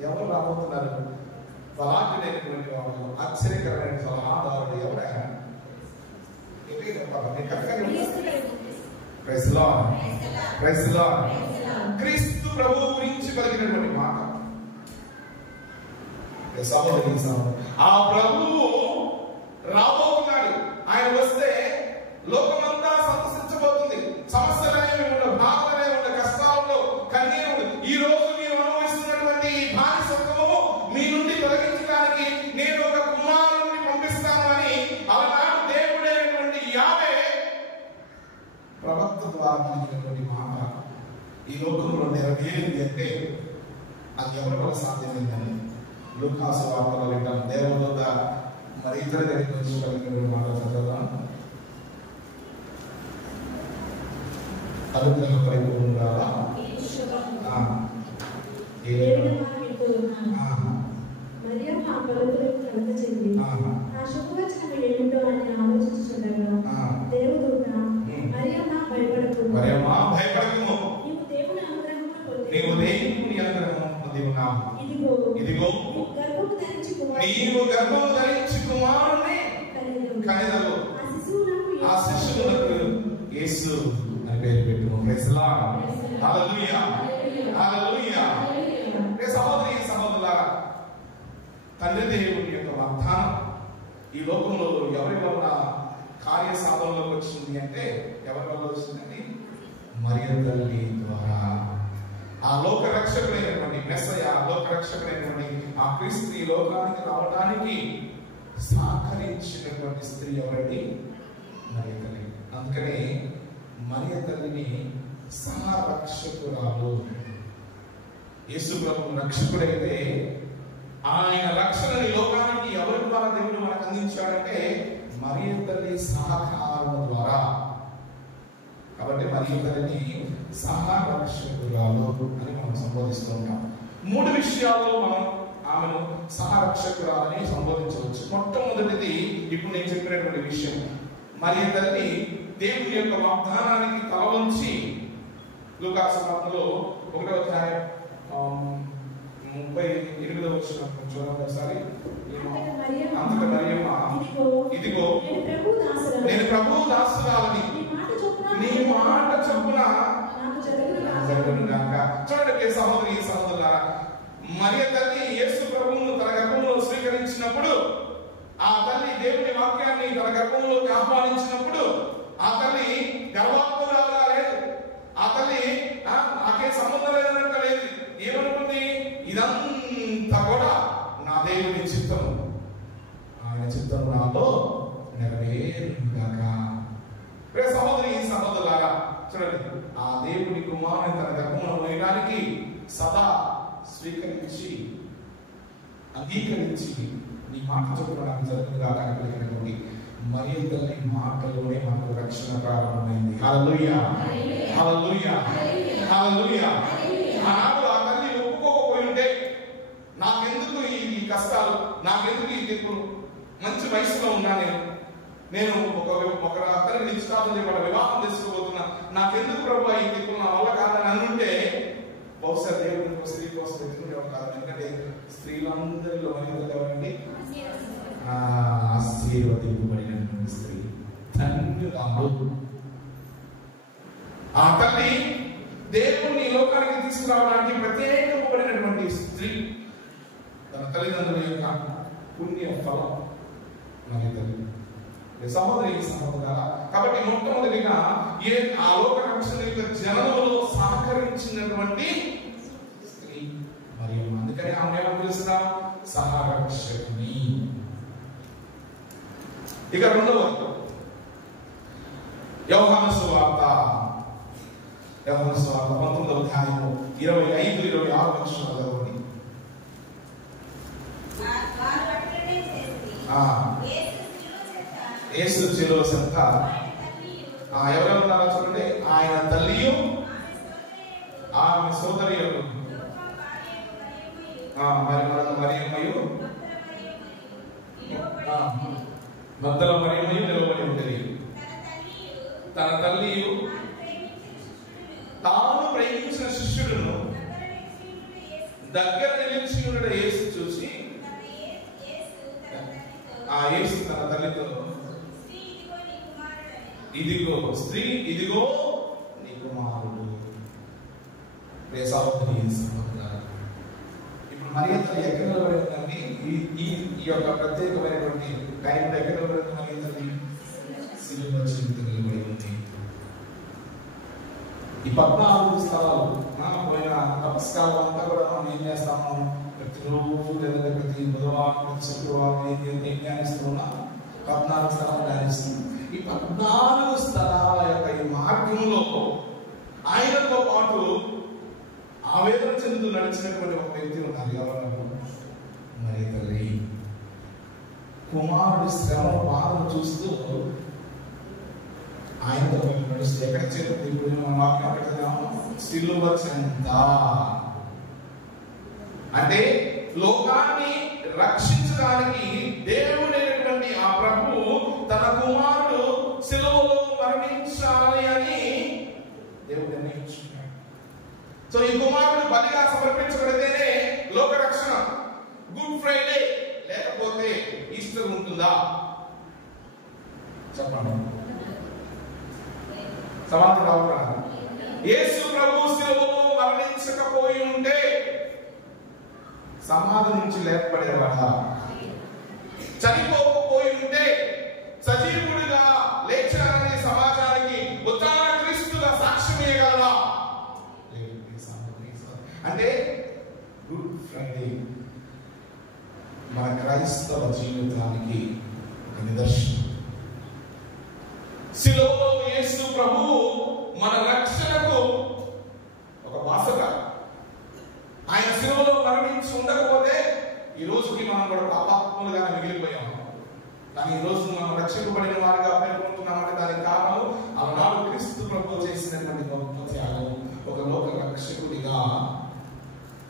ఎవరు రాబోతున్నారు? బలాఢ్యుడైనటువంటి వాడు, ఆశ్చర్యకరమైన సలహాదారుడు. ఎవరైనా ప్రైజ్ లార్డ్, ప్రైజ్ లార్డ్. క్రీస్తు ప్రభువు గురించి పలికినటువంటి మాట. సహోదరి సహోదరు, ఆ ప్రభువు రాబోతున్నాడు. ఆయన వస్తే లోకమంతా సంతసించబోతుంది. సమస్యలనేవి ఉండవు, బాధలనేవి ఉండవు, కష్టాల్లో కన్నీరు. ఈ రోజు మీరు అనుభవిస్తున్నటువంటి ఈ బానిసత్వము మీ నుండి తొలగించడానికి నేను ఒక కుమారుణ్ణి పంపిస్తాను అని అలనాడు దేవుడైనటువంటి యావే ప్రవక్త ద్వారా పలికినటువంటి మాట ఈ లోకంలో నెరవేరింది అంటే అది ఎవరి వల్ల సాధ్యమైందని లూకాసు వార్తలో వింటాం. దేవుడు మరి ఇతర దగ్గరికి వచ్చి కలిగిన మాట చదవదాం. అనుగ్రహ పరిపూర్ణురాలా, నీవు దేవుని అనుగ్రహం పొంది ఉన్నావు. ఇదిగో నీవు గర్భము ధరించి కుమారుని కనెదవు. ఆ శిశువునకు యేసు అని పేరు పెట్టుము. ప్రైజ్ లార్డ్, హల్లెలూయా, హల్లెలూయా. సహోదరి సహోదరులారా, తండ్రి దేవుని యొక్క వాగ్దానం ఈ లోకంలో ఎవరి వల్ల కార్య సాధనలోకి వచ్చింది అంటే ఎవరి వల్ల వచ్చిందండి? మరియ తల్లి ద్వారా. ఆ లోక రక్షకుడైనటువంటి మెస్సయ, లోక రక్షకుడైనటువంటి ఆ క్రీస్తు ఈ లోకానికి రావడానికి సహకరించినటువంటి స్త్రీ ఎవరండి? మరియ తల్లి. అందుకనే మరియ తల్లిని సహరక్షకురాలు. యేసు ప్రభు రక్షకుడైతే ఆయన రక్షణని లోకానికి ఎవరి ద్వారా దేవుడు మనకు అందించాడంటే మరియ తల్లి సహకారం ద్వారా. కాబట్టి మరియ తల్లిని సహరక్షకురాలు అని మనం సంబోధిస్తూ ఉంటాం. 3 విషయాల్లో మనం ఆమెను సహరక్షకురాలని సంబోధించవచ్చు. మొట్టమొదటిది ఇప్పుడు నేను చెప్పినటువంటి విషయం, మరియ తల్లి దేవుని యొక్క వాగ్దానానికి తల వంచి లూకాసు వార్తలో 1వ అధ్యాయం 38వ వచనం చూడండి ఒకసారి. అంతటా మరియమ్మ, ఇదిగో నేను ప్రభువు దాసురాలని, నీ మాట చొప్పున జరుగును గాక. చూడండి సహోదరి సహోదరులారా, మరియ తల్లి యేసు ప్రభువును తన గర్భంలో స్వీకరించినప్పుడు, ఆ తల్లి దేవుని వాక్యాన్ని తన గర్భంలోకి ఆహ్వానించినప్పుడు, ఆ తల్లి గర్భాత్మురాలుగా లేదు. ఆ తల్లి నాకే సంబంధం లేదన్నట్టు లేదు. ఏమనుకుంది? ఇదంతా కూడా నా దేవుని చిత్తం, ఆయన చిత్తం నాతో నెరవేరుగాక. సహోదరి సహోదరులారా, చూడండి, ఆ దేవుని కుమారుని తన గర్భంలో మోయడానికి సదా స్వీకరించి అంగీకరించి నీ మాట చెప్పడానికి జరుగుతుందిగా కనపడినటువంటి మరియ తల్లి మాటలోనే మనకు రక్షణ ప్రారంభమైంది. హల్లెలూయా, హల్లెలూయా, హల్లెలూయా. ఆనాడు ఆ తల్లి ఒప్పుకోకపోయి ఉంటే, నాకెందుకు ఈ కష్టాలు, నాకెందుకు ఈ తిప్పులు, మంచి వయసులో ఉన్నా నేను ఒక అతని నిశ్చితార్థం చేయబడ వివాహం చేసుకోబోతున్నా, నాకెందుకు ప్రభు ఈ తిప్పులు, నా వల్ల కాదని అనుంటే బహుశా దేవుడు స్త్రీ కోసం ఎదుగుండేవాడు కాదు. ఎందుకంటే స్త్రీలందరిలో మహిళలు ఎవరండి? ఆశీర్వదింపబడినటువంటి స్త్రీ, ధన్యురాలు. ఆ తల్లి దేవుని లోకానికి తీసుకురావడానికి ప్రత్యేకపడినటువంటి స్త్రీ, తన తల్లిదండ్రుల యొక్క పుణ్య ఫలం మరి తల్లి. సహోదరి సహోదరులారా, కాబట్టి మొట్టమొదటిగా ఆ లోక రక్షణ యొక్క జనంలో సహకరించినటువంటి స్త్రీ మరియు అందుకని ఆమె ఏమని పిలుస్తున్నాం? సహరక్షకుని. ఇక రెండవది యోహాను సువార్త 19వ అధ్యాయము 25-26 వచనాలు చదవండి. యేసు శిలువ చెంత ఎవరెవరు ఉన్నారో చూడండి. ఆయన తల్లియు, ఆమె సోదరియు, మరి మరియమ్మయు, మద్దల మరియమ్మయు నిలబడి ఉంటుంది. తన తల్లియు, తాను ప్రేమించిన శిష్యుడును దగ్గర నిలిచి ఉన్న యేసు చూసి, ఆ యేసు తన తల్లితో, ఇదిగో స్త్రీ, ఇదిగో నీ కుమారుడు. ఇప్పుడు మరియ తల్లి ఎక్కడ నిలబడిందండి? ఈ యొక్క ప్రత్యేకమైనటువంటి టైంలో ఎక్కడ నిలబడింది మరియ తల్లి? సిలువ చెంత నిలబడి ఉంది. ఈ 14 స్థలాలు పోయిన తపస్కాలం అంతా కూడా మనం ఏం చేస్తాము? ప్రతిరోజు లేదంటే ప్రతి బుధవారం, ప్రతి శుక్రవారం ఏం ధ్యానిస్తూ ఉన్నాం? 14 స్థలాలు ధ్యానిస్తున్నాం. ఈ 14 స్థలాల యొక్క ఈ మార్గంలో ఆయనతో పాటు ఆవేదన చెందుతూ నడిచినటువంటి ఒక వ్యక్తి ఉన్నారు. ఎవరు? మరియ తల్లి. కుమారుడి శ్రమ బాధను చూస్తూ ఆయనతో పాటు నడుస్తూ ఎక్కడ చేరుతుంది? ఇప్పుడు మనం వాక్యం పెట్టాము, సిలువ చెంత. అంటే లోకాన్ని రక్షించడానికి దేవుడైనటువంటి ఆ ప్రభువు తన కుమారుడు సిలువలో మరణించాలి అని దేవుడు నిర్ణయించుకున్నాడు. సో ఈ కుమారుడు బలిగా సమర్పించబడితేనే లోక రక్షణ. గుడ్ ఫ్రైడే లేకపోతే ఈస్టర్ ఉంటుందా? చెప్పండి. సమాధానం రావాలి. యేసు ప్రభు సిలువలో మరణించకపోయి ఉంటే సమాధి నుంచి లేపబడేవాడా? చనిపోకపోయి ఉంటే సజీవుడిగా లేచారనే సమాజానికి ఉత్థాన క్రీస్తుగా సాక్ష్యమే కదా? అంటే గుడ్ ఫ్రైడే మన క్రైస్తవ జీవితానికి ఒక నిదర్శనం. సిలువలో యేసు ప్రభువు మన రక్షణకు ఒక బాసట. ఆయన సిలువలో మరణించి ఉండకపోతే ఈ రోజుకి మనం కూడా పాపాత్ములుగా మిగిలిపోయాము. కానీ ఈ రోజు మనం రక్షింపబడిన వారిగా పేర్కొంటున్నామంటే దానికి కారణం ఆనాడు క్రీస్తు ప్రభు చేసినటువంటి గొప్ప త్యాగం. ఒక లోక రక్షకుడిగా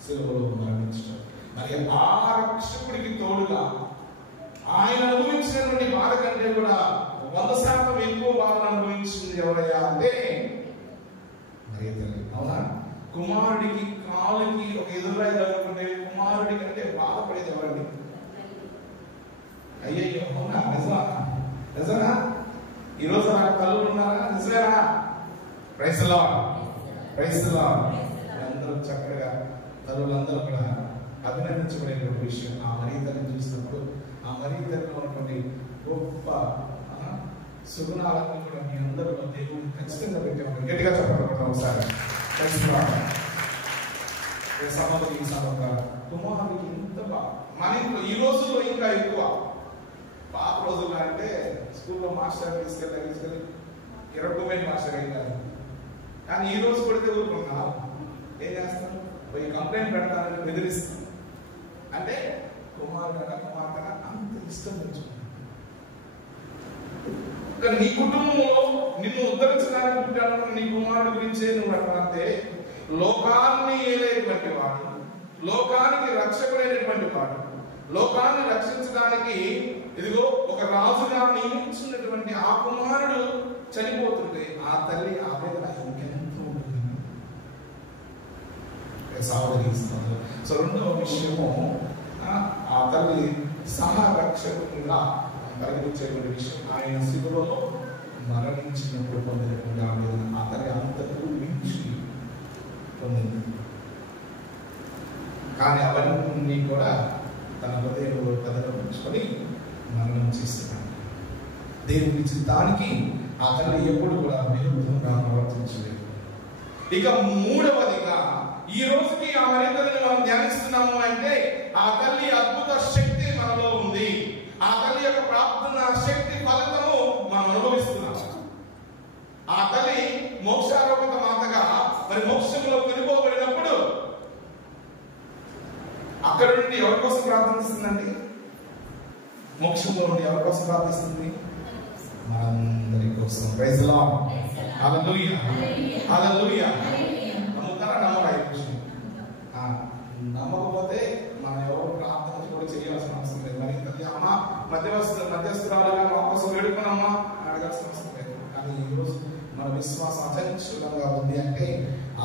సిలువలో మరణించడం. మరి ఆ రక్షకుడికి తోడుగా ఆయన అనుభవించినటువంటి బాధ కంటే కూడా 100% ఎక్కువ బాధను అనుభవించింది ఎవరయ్యా అంటే మరియ తల్లి. అవునా? కుమారుడికి కాలుకి ఒక ఎదురాయి తగులుకుంటే కుమారుడి కంటే బాధపడేది ఎవరండి? అయ్యయ్యో, అవునా? నిజమా? ఈరోజు నాకు తల్లులు ఉన్నారా? నిజమేనా? Praise Lord, praise Lord. అందరూ చక్కగా తల్లులందరూ కూడా అభినందించబడేటువంటి విషయం. ఆ మరీ తల్లిని చూసినప్పుడు ఆ మరీ తల్లిలో ఉన్నటువంటి గొప్ప సుగుణాలను కూడా మీ అందరూ దేవుడు ఖచ్చితంగా పెట్టేవాడు. గట్టిగా చెప్పడం ఒకసారి. సమాధి కుమారుడికి ఇంత మన ఇంట్లో ఈ రోజుల్లో ఇంకా ఎక్కువ. పాత రోజుల్లో అంటే స్కూల్లో మాస్టర్ తీసుకెళ్ళి ఎరడుమెంట్ మాస్టర్ అయింది. కానీ ఈ రోజు కొడితే ఊరుకున్నా ఏం చేస్తాను? పోయి కంప్లైంట్ పెడతానని బెదిరిస్తాను. అంటే కుమార్తెన అంత ఇష్టం పెంచుకున్నాను. నీ కుటుంబంలో నిన్ను ఉద్ధరించడానికి పుట్టాను నీ కుమారుడు గురించే నువ్వు అట్లాంటే లోకాన్ని ఏలేటువంటి వాడు, లోకానికి రక్షకుడైనటువంటి వాడు, లోకాన్ని రక్షించడానికి ఇదిగో ఒక రాజుగా నియమించినటువంటి ఆ కుమారుడు చనిపోతుంటే ఆ తల్లి ఆవేదన ఇంకెంతో ఉంటుంది. సో రెండవ విషయము, ఆ తల్లి సహరక్షకునిగా పరిగణించేటువంటి విషయం. ఆయన శిలువలో మరణించినప్పుడు పొందినటువంటి ఆవేదన ఆ తల్లి అంతకు మించి పొందింది. కానీ అవన్నీ కూడా తన హృదయంలో కదలించుకొని మరణం చేస్తున్నాడు. దేవుని చిత్తానికి ఆ తల్లి ఎప్పుడు కూడా విరుద్ధంగా ప్రవర్తించలేదు. ఇక మూడవదిగా ఈ రోజుకి ఆ మరింతని మనం ధ్యానిస్తున్నాము అంటే ఆ తల్లి అద్భుత శక్తి మనలో ఉంది. ఆ తల్లి యొక్క ప్రార్థన శక్తి ఫలితము మనం అనుభవిస్తున్నాం. ఆ తల్లి మోక్షారోపిత మాతగా మరి మోక్షంలో కొనుకోబడినప్పుడు అక్కడ నుండి ఎవరి కోసం ప్రార్థిస్తుందండి? మోక్షంలో నుండి ఎవరి కోసం ప్రార్థిస్తుంది? మనందరి కోసం. ప్రైజ్ లార్డ్, హల్లెలూయా, హల్లెలూయా. నమ్ముతారా? నమ్మరా? ఈ విషయం నమ్మకపోతే మనం ఎవరు ప్రార్థన కూడా చేయాల్సిన అవసరం లేదు. మరి తల్లి అమ్మ మధ్యస్థురాలుగా మా కోసం వేడుకున్నామా అడగాల్సిన అవసరం లేదు. కానీ ఈరోజు మన విశ్వాసం అచంచలంగా ఉంది అంటే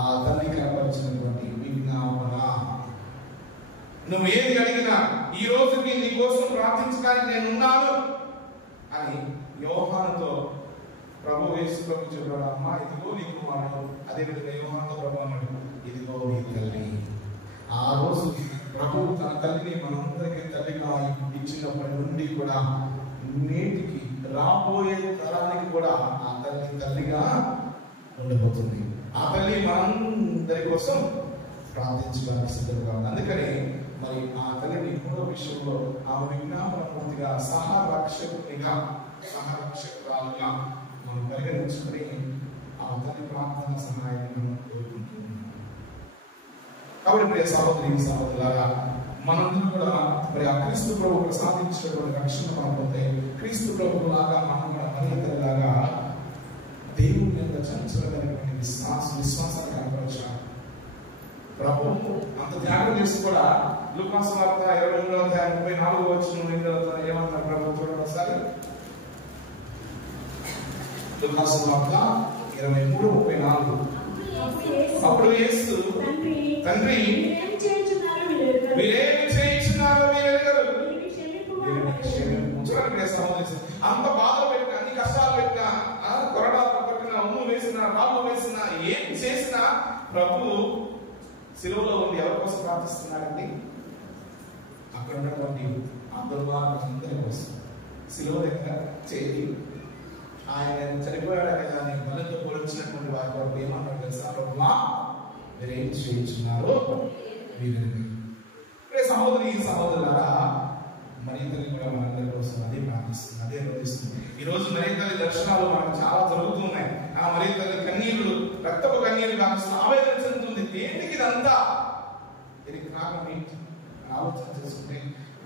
ఆ తల్లి కనపరిచినటువంటి విజ్ఞాపన. నువ్వు ఏది అడిగినా ఈ రోజుకి నీ కోసం ప్రార్థించడానికి నేనున్నాను అని యోహానుతో ప్రభు యేసు ప్రభు చెప్పాడు. అమ్మా ఇదిగో నీ కుమారుడు. అదేవిధంగా యోహానుతో ప్రభు అన్నాడు, ఇదిగో నీ తల్లి. ఆ రోజు ప్రభు తన తల్లిని మనందరికీ తల్లిగా ఇచ్చినప్పటి నుండి కూడా నేటికి రాబోయే తరానికి కూడా ఆ తల్లి తల్లిగా ఉండబోతుంది. ఆ తల్లి మనందరి కోసం ప్రార్థించడానికి సిద్ధంగా ఉంది. అందుకని మరి ఆ తల్లిని మూడో విషయంలో ఆమె విజ్ఞాపన పూర్తిగా సహరక్షకురాలుగా మనం పరిగణించుకుని ఆ తల్లి ప్రార్థన సహాయాన్ని మనం కోరుకుంటున్నాం. కాబట్టి ప్రియ సహోదరి సహోదరులారా, మనందరూ కూడా మరి ఆ క్రీస్తు ప్రభు ప్రసాదించినటువంటి రక్షణ మనం పొందే క్రీస్తు ప్రభు లాగా మనం కూడా మరింతలాగా దేవుని యొక్క చంచలమైనటువంటి విశ్వాసాన్ని కనపరచాలి. ప్రభు అంత త్యాగం చేసి కూడా లూకాసు వార్త 23:34 ఏమన్నారు ప్రభు? చూడండి ఒకసారి. లూకాసు వార్త 23:34. అప్పుడు యేసు, తండ్రి మీరేమి చేయించున్నారో మీరెరుగరు. అంత బాధ పెట్టినా, అన్ని కష్టాలు పెట్టినా, కొరడాలు కొట్టినా, ఉమ్ము వేసినా, రాళ్ళు వేసినా, ఏం చేసినా ప్రభు శిలువలో ఉండి ఎవరి కోసం ప్రార్థిస్తున్నాడండి? అక్కడ ఉన్నటువంటి ఆ దుర్మార్గులందరి కోసం. శిలువ దగ్గర చేయి ఆయన చనిపోయాడు కదా అని బలంతో పోల్చినటువంటి వారి వరకు ఏమన్నాడు తెలుసా? ప్రభువా మీరేం చేయించున్నారో మీరు. సహోదరి సహోదరులారా, మరింతని కూడా మనందరి కోసం అదే ప్రార్థిస్తుంది, అదే రోధిస్తుంది. ఈ రోజు మరింతని దర్శనాలు మనకు చాలా జరుగుతున్నాయి. ఆ మరింతని కన్నీళ్లు, రక్తపు కన్నీరు కాల్సిన ఆవేదన చెందుతుంది. ఏంటికి ఇదంతా? దీనికి కారణం ఏంటి ఆలోచన చేసుకుంటే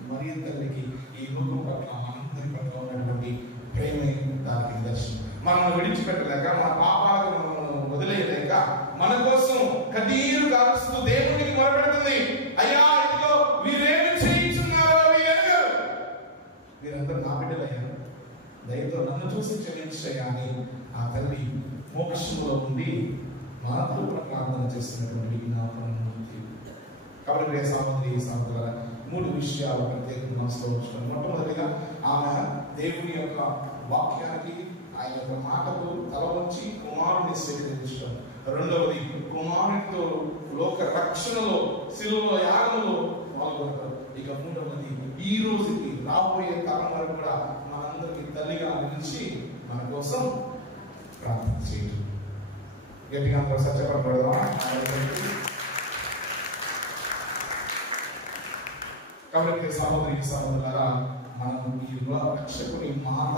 మరింతలకి ఈ లోకం పట్ల మనందరి పట్ల ఉన్నటువంటి ప్రేమే దానికి దర్శనం. మనం విడిచిపెట్టలేక, మన పాపాలకు మనం వదిలేయలేక మన కోసం కన్నీరు కాల్స్తూ దేవుడికి మొరపెడుతుంది. అయ్యా ఇదిగో వీరేమి చేయించున్నారో వీరెరుగరు. వీరందరూ నా బిడ్డలయ్యారు, దయతో నన్ను చూసి క్షమించయ్యా అని ఆ తల్లి మోక్షంలో ఉండి మనతో ప్రార్థన చేస్తున్నటువంటి విజ్ఞాపన మూర్తి. కాబట్టి ప్రియ సహోదరి సహోదరుల 3 విషయాలు ప్రత్యేకంగా మనసులో ఉంచుకోండి. మొట్టమొదటిగా ఆమె దేవుని యొక్క వాక్యానికి, ఆయన యొక్క మాటకు తల వంచి కుమారుని స్వీకరించడం. రెండవది, కుమారునితో లోక రక్షణలో, శిలువ యాగంలో పాల్గొనడం. ఇక మూడవది, ఈ రోజుకి రాబోయే తరం వరకు కూడా మనందరికీ తల్లిగా నిలిచి మన కోసం ప్రార్థన చేయడం. గట్టిగా సత్యపడదాం. కాబట్టి సహోదరి సహోదరులారా, మనం ఈ రక్షకుని మాత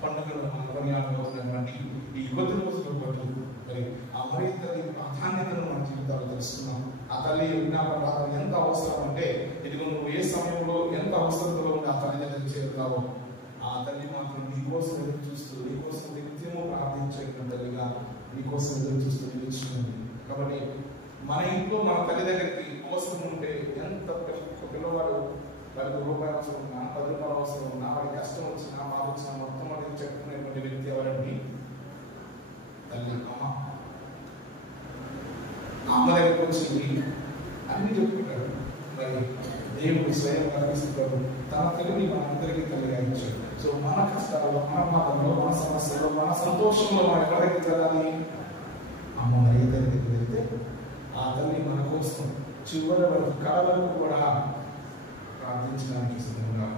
పండుగలు మన కొనియాడబోతున్నటువంటి ఈ యువతి రోజుల పాటు మరి ఆ మరి తల్లి ప్రాధాన్యతను మన జీవితాలు తెలుసుకున్నాం. ఆ తల్లి విజ్ఞాపన ఎంత అవసరం అంటే, ఇదిగో నువ్వు ఏ సమయంలో ఎంత అవసరంలో ఉండి ఆ తల్లి దగ్గర చేరుతావో, ఆ తల్లి మాత్రం నీకోసం ఎదురు చూస్తూ, నీకోసం నిత్యము ప్రార్థించే తల్లిగా నీకోసం ఎదురు చూస్తూ నిలుచుకుంది. కాబట్టి మన ఇంట్లో మన తల్లి దగ్గరికి అవసరం ఉంటే, ఎంత పిల్లవాడు వారికి రూపాయలు అవసరం ఉన్నా, 10 రూపాయలు అవసరం ఉన్నా, వాడికి కష్టం వచ్చినా, బాధ వచ్చినా మొత్తం వాటికి చెప్పుకునేటువంటి వ్యక్తి ఎవరండి? తల్లి. అమ్మ దగ్గరికి వచ్చింది అన్ని చెప్పుకుంటాడు. మరి దేవుడు స్వయం కనిపిస్తున్నాడు. తన తల్లిని మనందరికీ తల్లిగా ఇచ్చాడు. సో మన కష్టాల్లో, మన బాధల్లో, మన సమస్యల్లో, మన సంతోషంలో మనం ఎవరి దగ్గరికి వెళ్ళాలి? అమ్మ మరి దగ్గరికి వెళ్తే ఆ తల్లి మన కోసం చివరి వరకు కాలకు కూడా ప్రార్థించడానికి సిద్ధంగా.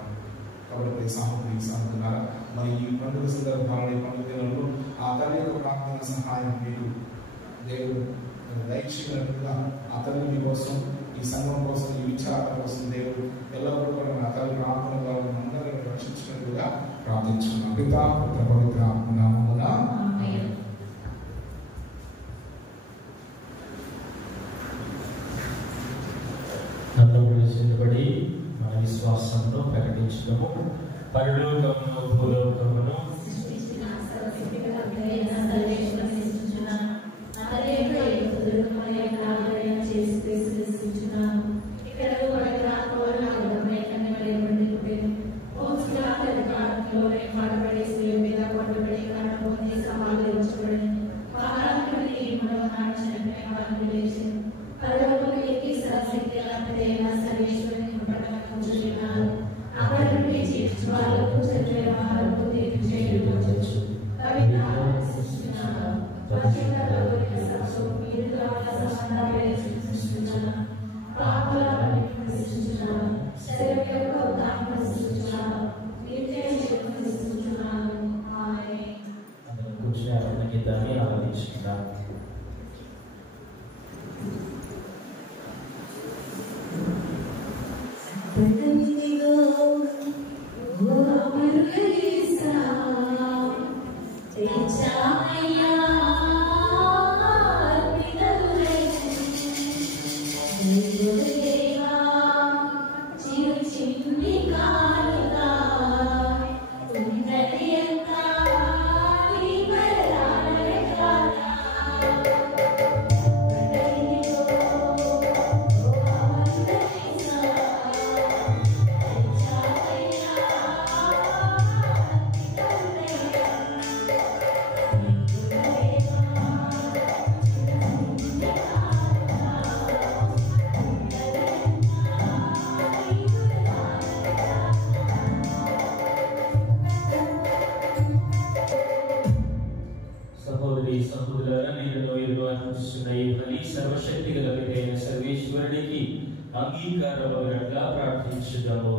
కాబట్టి సామగ్రి సాధనారా, మరి ఈ పండుగ సందర్భాలలో, ఈ పండుగ దినాల్లో ఆ తల్లి యొక్క ప్రార్థన సహాయం మీరు దేవుడు దయచేసినట్టుగా ఆ తల్లి మీ కోసం, ఈ సంఘం కోసం, ఈ విచారణ కోసం దేవుడు ఎల్లప్పుడూ కూడా ఆ తల్లి ప్రార్థన ద్వారా అందరిని రక్షించినట్టుగా ప్రార్థించున్నాం. పితా పుత్ర పవిత్ర నామమున ఆమేన్. సిద్ధపడి మన విశ్వాసంలో ప్రకటించడము. పరలోకమును భూలోకమును గీతాన్ని ఆరాధించుకుందాం. సర్వశక్తి గల పితైన సర్వేశ్వరునికి అంగీకారముగా ప్రార్థించుదాము.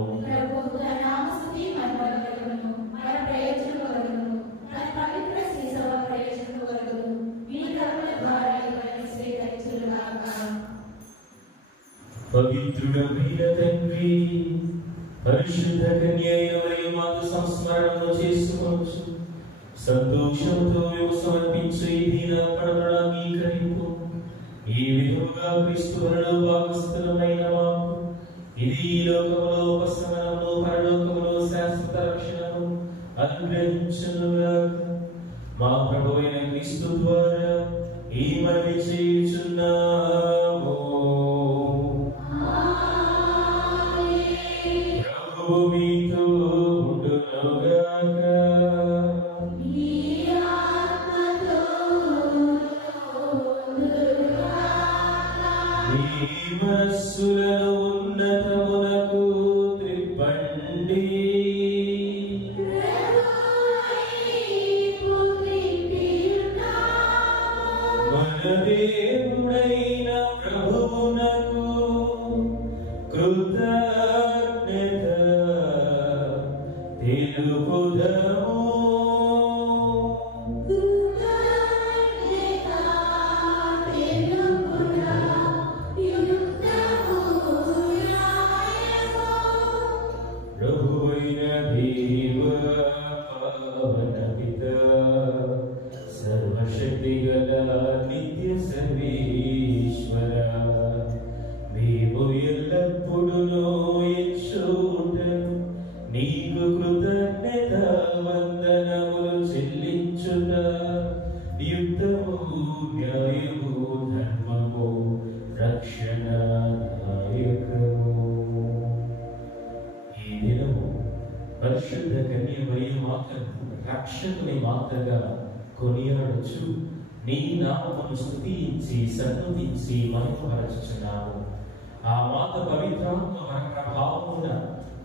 పవిత్రుడైన తండ్రి, పరిశుద్ధ కన్యైన మరియ మాత సంస్మరణను చేసుకొనుచు సంతోషంతో సమర్పించు ఈ దీనార్పణను అంగీకరింపు. ఈ విధముగా క్రీస్తు వలన భాగస్థులమైన మాకు ఇది ఈ లోకములో ఉపశమనము, పరలోకములో శాశ్వత రక్షణను అనుగ్రహించునుగాక. మా ప్రభువైన క్రీస్తు ద్వారా ఈ మనవి చేయుచున్నాము. ప్రభువు మీతో ఉండునుగాక. మీ ఆత్మతో మనస్సులను ఉన్నతమునకు త్రిప్పండి. మన దేవుడైన ప్రభువునకు కృతజ్ఞత తెలుపుదము. ప్రభువైన దేవ పావన పిత సర్వశక్తిగల నిత్య సర్వేశ్వర, మేము ఎల్లప్పుడూ ఇచ్చోటను నీకు కృతజ్ఞత వందనములు చెల్లించుట యుక్తము, న్యాయము, ధర్మము, రక్షణదాయకము. ఈ దినము పరిశుద్ధ కన్య మరియ మాతను రక్షకుని మాతగా కొనియాడచ్చు నీ నామమును స్తుతించి సన్నుతించి మహిమపరచుచున్నాము. ఆ మాత పవిత్రాత్మ వర ప్రభావమున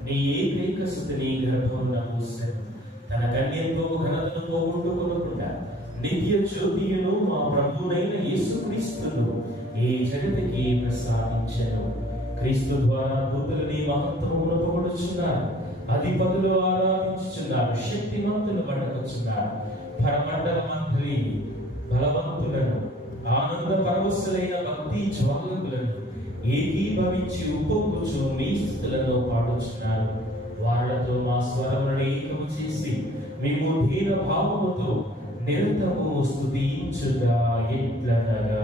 నీ ఏకైక సుతుని గర్భమున పూసెను. తన కన్యతో ఘనతను పోగొట్టుకొనకుండా నిత్య జ్యోతియును మా ప్రభువునైన యేసుక్రీస్తును ఈ జగతికి ప్రసాదించెను. క్రీస్తు ద్వారా భూతులు నీ మహత్వమును పొగడుచున్నారు, అధిపతులు ఆరాధించుచున్నారు, శక్తిమంతులు పడకొచ్చున్నారు. పరమండలమంతరి బలవంతులను ఆనంద పరవశులైన భక్తి జ్వాలకులను ఏకీభవించి ఉప్పొంగుచు మీ స్తుతులను పాడుచున్నారు. వాళ్లతో మా స్వరములను ఏకము చేసి మేము ధీర భావముతో నిరంతరము స్తుతించుట ఎట్లనగా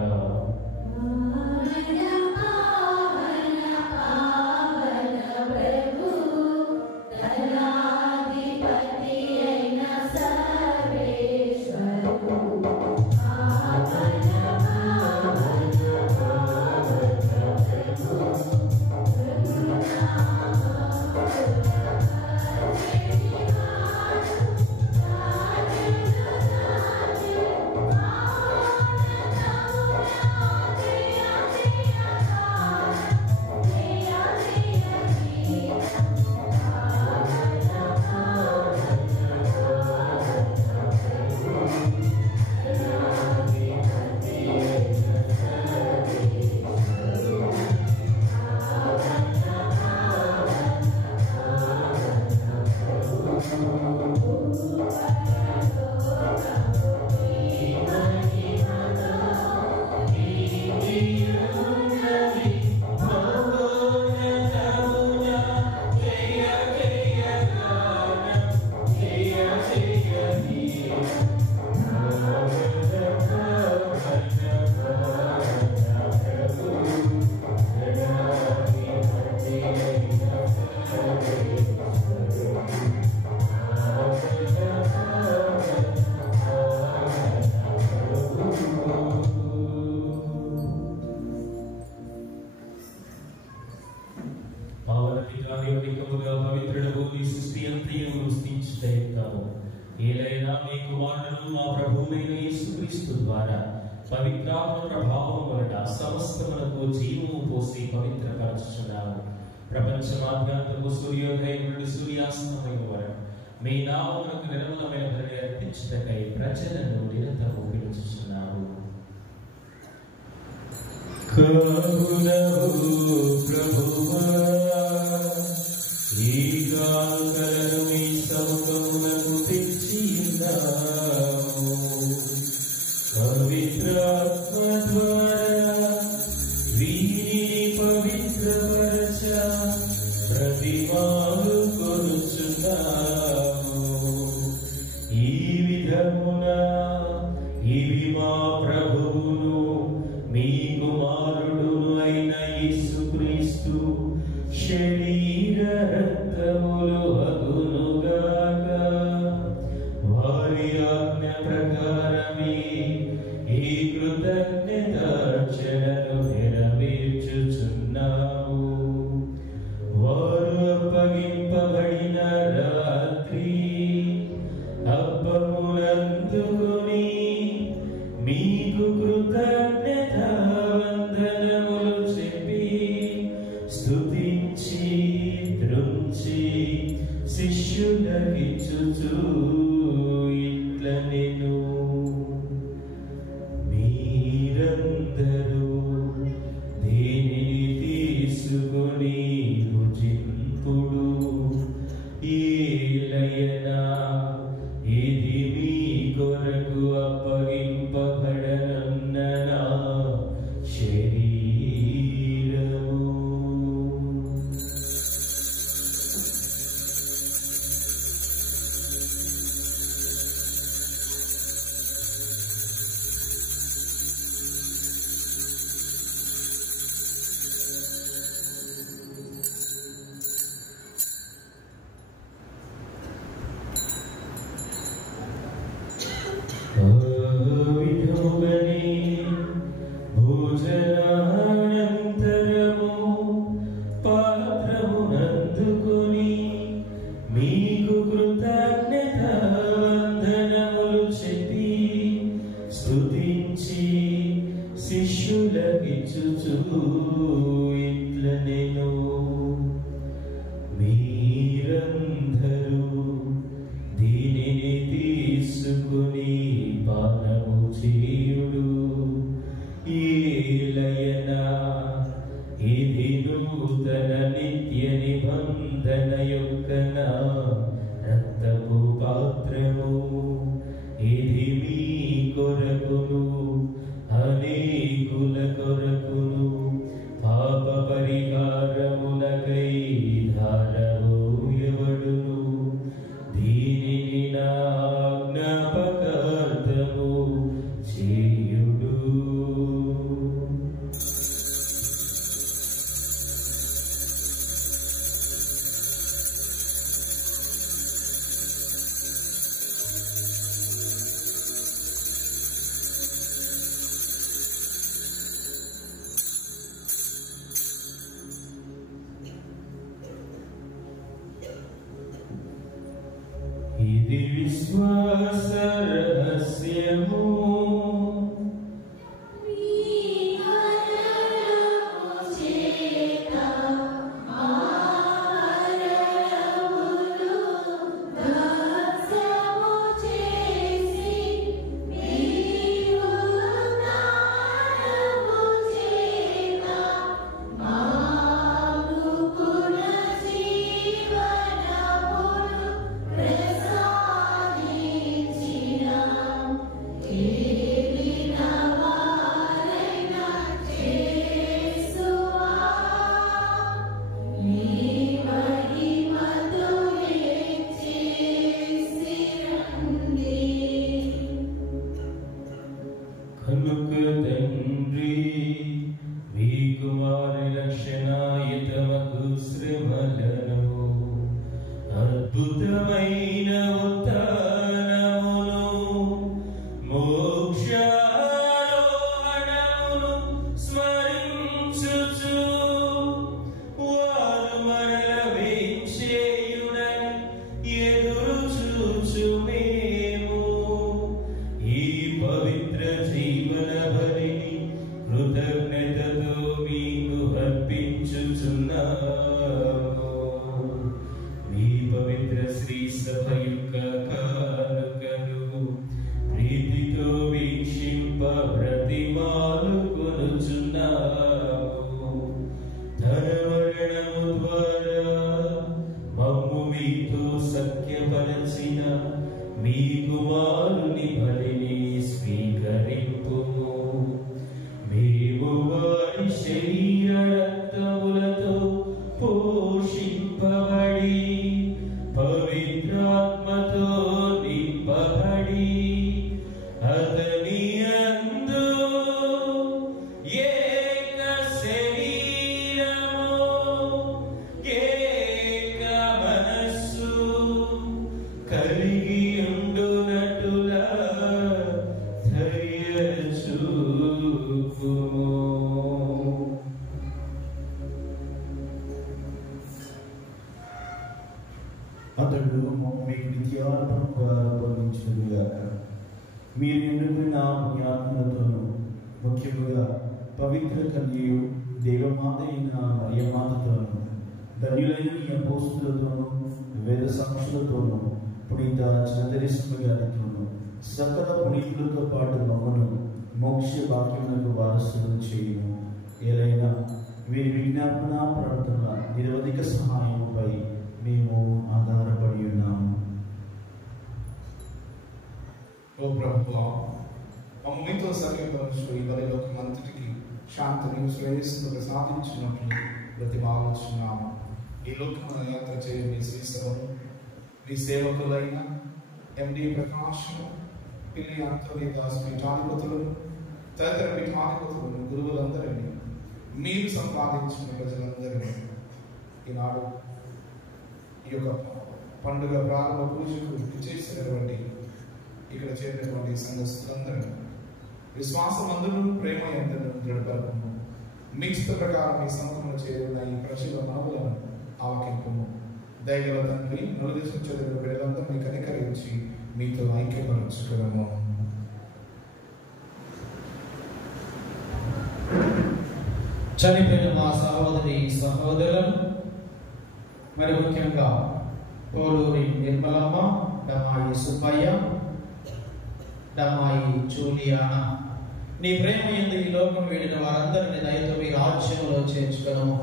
పవిత్రాత్మ ప్రభావం వలన సమస్తమునకు జీవము పోసి పవిత్రపరచుచున్నాము. ప్రపంచమాద్యంతము సూర్యోదయం నుండి సూర్యాస్తమయం వరకు మీ నామమునకు నిర్మలమైన బలి అర్పించుటకై ప్రజలను నిరంతరము పిలుచుచున్నాము. ప్రభువా ఈ గాలులను మీ సముఖమునకు తెచ్చియున్నాము. పవిత్రాత్మ ద్వారా వీరిని పవిత్రపరచ ప్రతిమాలు కొలుచున్నాము. ఈ విధమున ఇవి మా ప్రభువును మీ కుమారుడును అయిన యేసుక్రీస్తు మీరందరూ దీనిని తీసుకొని భుజింపుడు. ఏలయనా ఇది మీ కొరకు అప్పగింపబడనున్న నా శరీరము. భోజనానంతరము పాత్రమునందుకొని మీకు కృతజ్ఞత వందనములు చెప్పి స్తుతించి శిష్యులకిచ్చుచు ఇట్లనెను, మీరందరూ దీనిని తీసుకుని పానము చేయుడు. ఏలయనా ఇది నూతన నిత్య నిబంధన యొక్క నా రక్తపు పాత్రము. ఇది మీ కొరకును అనేకుల కొరకును పాప పరిహారములకై ధారవోయబడును. దీనిని నా జ్ఞాపకార్థము చేయుడు. ఇది విశ్వాస రహస్యము. కనుక తండ్రి మీ కుమారి లక్షణాయుతమగు శ్రమలను అద్భుతమైన ఉత్థానమును మోక్షారోహణమును స్మరించుచు వారు మరల వేంచేయునని ఎదురు చూచు మేము ఈ పవిత్ర జీవన బలిని కృతజ్ఞతతో మీకు అర్పించుచున్నాము. మీ పవిత్ర శ్రీ సభ యొక్క కానుకను ప్రీతితో వీక్షింప బ్రతిమాలు కొనుచున్నాము. తన మరణము ద్వారా మమ్ము మీతో సఖ్యపరచిన మీ కుమారుని బలిని స్వీకరింపుము. మేము వారి శరీర రక్తములతో పోషింపబడి పవిత్రాత్మతో నింపబడి అతని యందు ఏక శరీరము ఏక మనస్సు కలిగి ఉండునట్టులా ధైర్యచూపుము. అతడు మీకు నిత్యాత్మగా బోధించుగాక. మీరు ఎన్నుకున్న జ్ఞానులతోనూ ముఖ్యముగా పవిత్ర కన్యయు దేవమాత అయిన మరియమాతతోనూ ధన్యులైన మీ అపోస్తులతోనూ వేద సాక్షులతోనూ పునీత చంద్రేశ్వరి గారితోనూ సకల పునీతులతో పాటు మమ్మను మోక్ష వాక్యములకు వారసులను చేయును. ఏదైనా వీరి విజ్ఞాపన ప్రార్థన నిరవధిక సహాయముపై మేము ఆధారపడి ఉన్నాము. ఓ ప్రభువా, మమ్మ మీతో సమీపంలో ఈ బలిలోకమంతటికి శాంతిని శ్రేయస్సును ప్రసాదించినట్లు బ్రతిమాలుచున్నాము. ఈ లోకమున యాత్ర చేయ మీ శ్రీశ్వరము, మీ సేవకులైన ఎండి ప్రకాశము, పిల్లి అంతోని దాస్ పీఠాధిపతులను, తదితర పీఠాధిపతులను, గురువులందరినీ, మీరు సంపాదించిన ప్రజలందరినీ, ఈనాడు ఈ యొక్క పండుగ ప్రారంభ పూజకు చేసినటువంటి ఇక్కడ చేరినటువంటి సంఘస్థులందరూ విశ్వాసమందును ప్రేమ ఎందరూ దృఢపరపము. మీ చిత్త ప్రకారం మీ సముఖంలో చేరిన ఈ ప్రజల మనవులను ఆవకింపము. దయగల తండ్రి, నలుదేశం చదివిన బిడ్డలందరినీ కనికరించి మీతో ఐక్యపరచుకున్నాము. చనిపోయిన మా సహోదరి సహోదరులను, మరి ముఖ్యంగా పోలూరి నిర్మలమ్మ, డమాయి సుబ్బయ్య, డమాయి జూలియానా, నీ ప్రేమ యందు ఈ లోకం వీడిన వారందరినీ దయతో మీ రాజ్యంలో చేర్చుకున్నాము.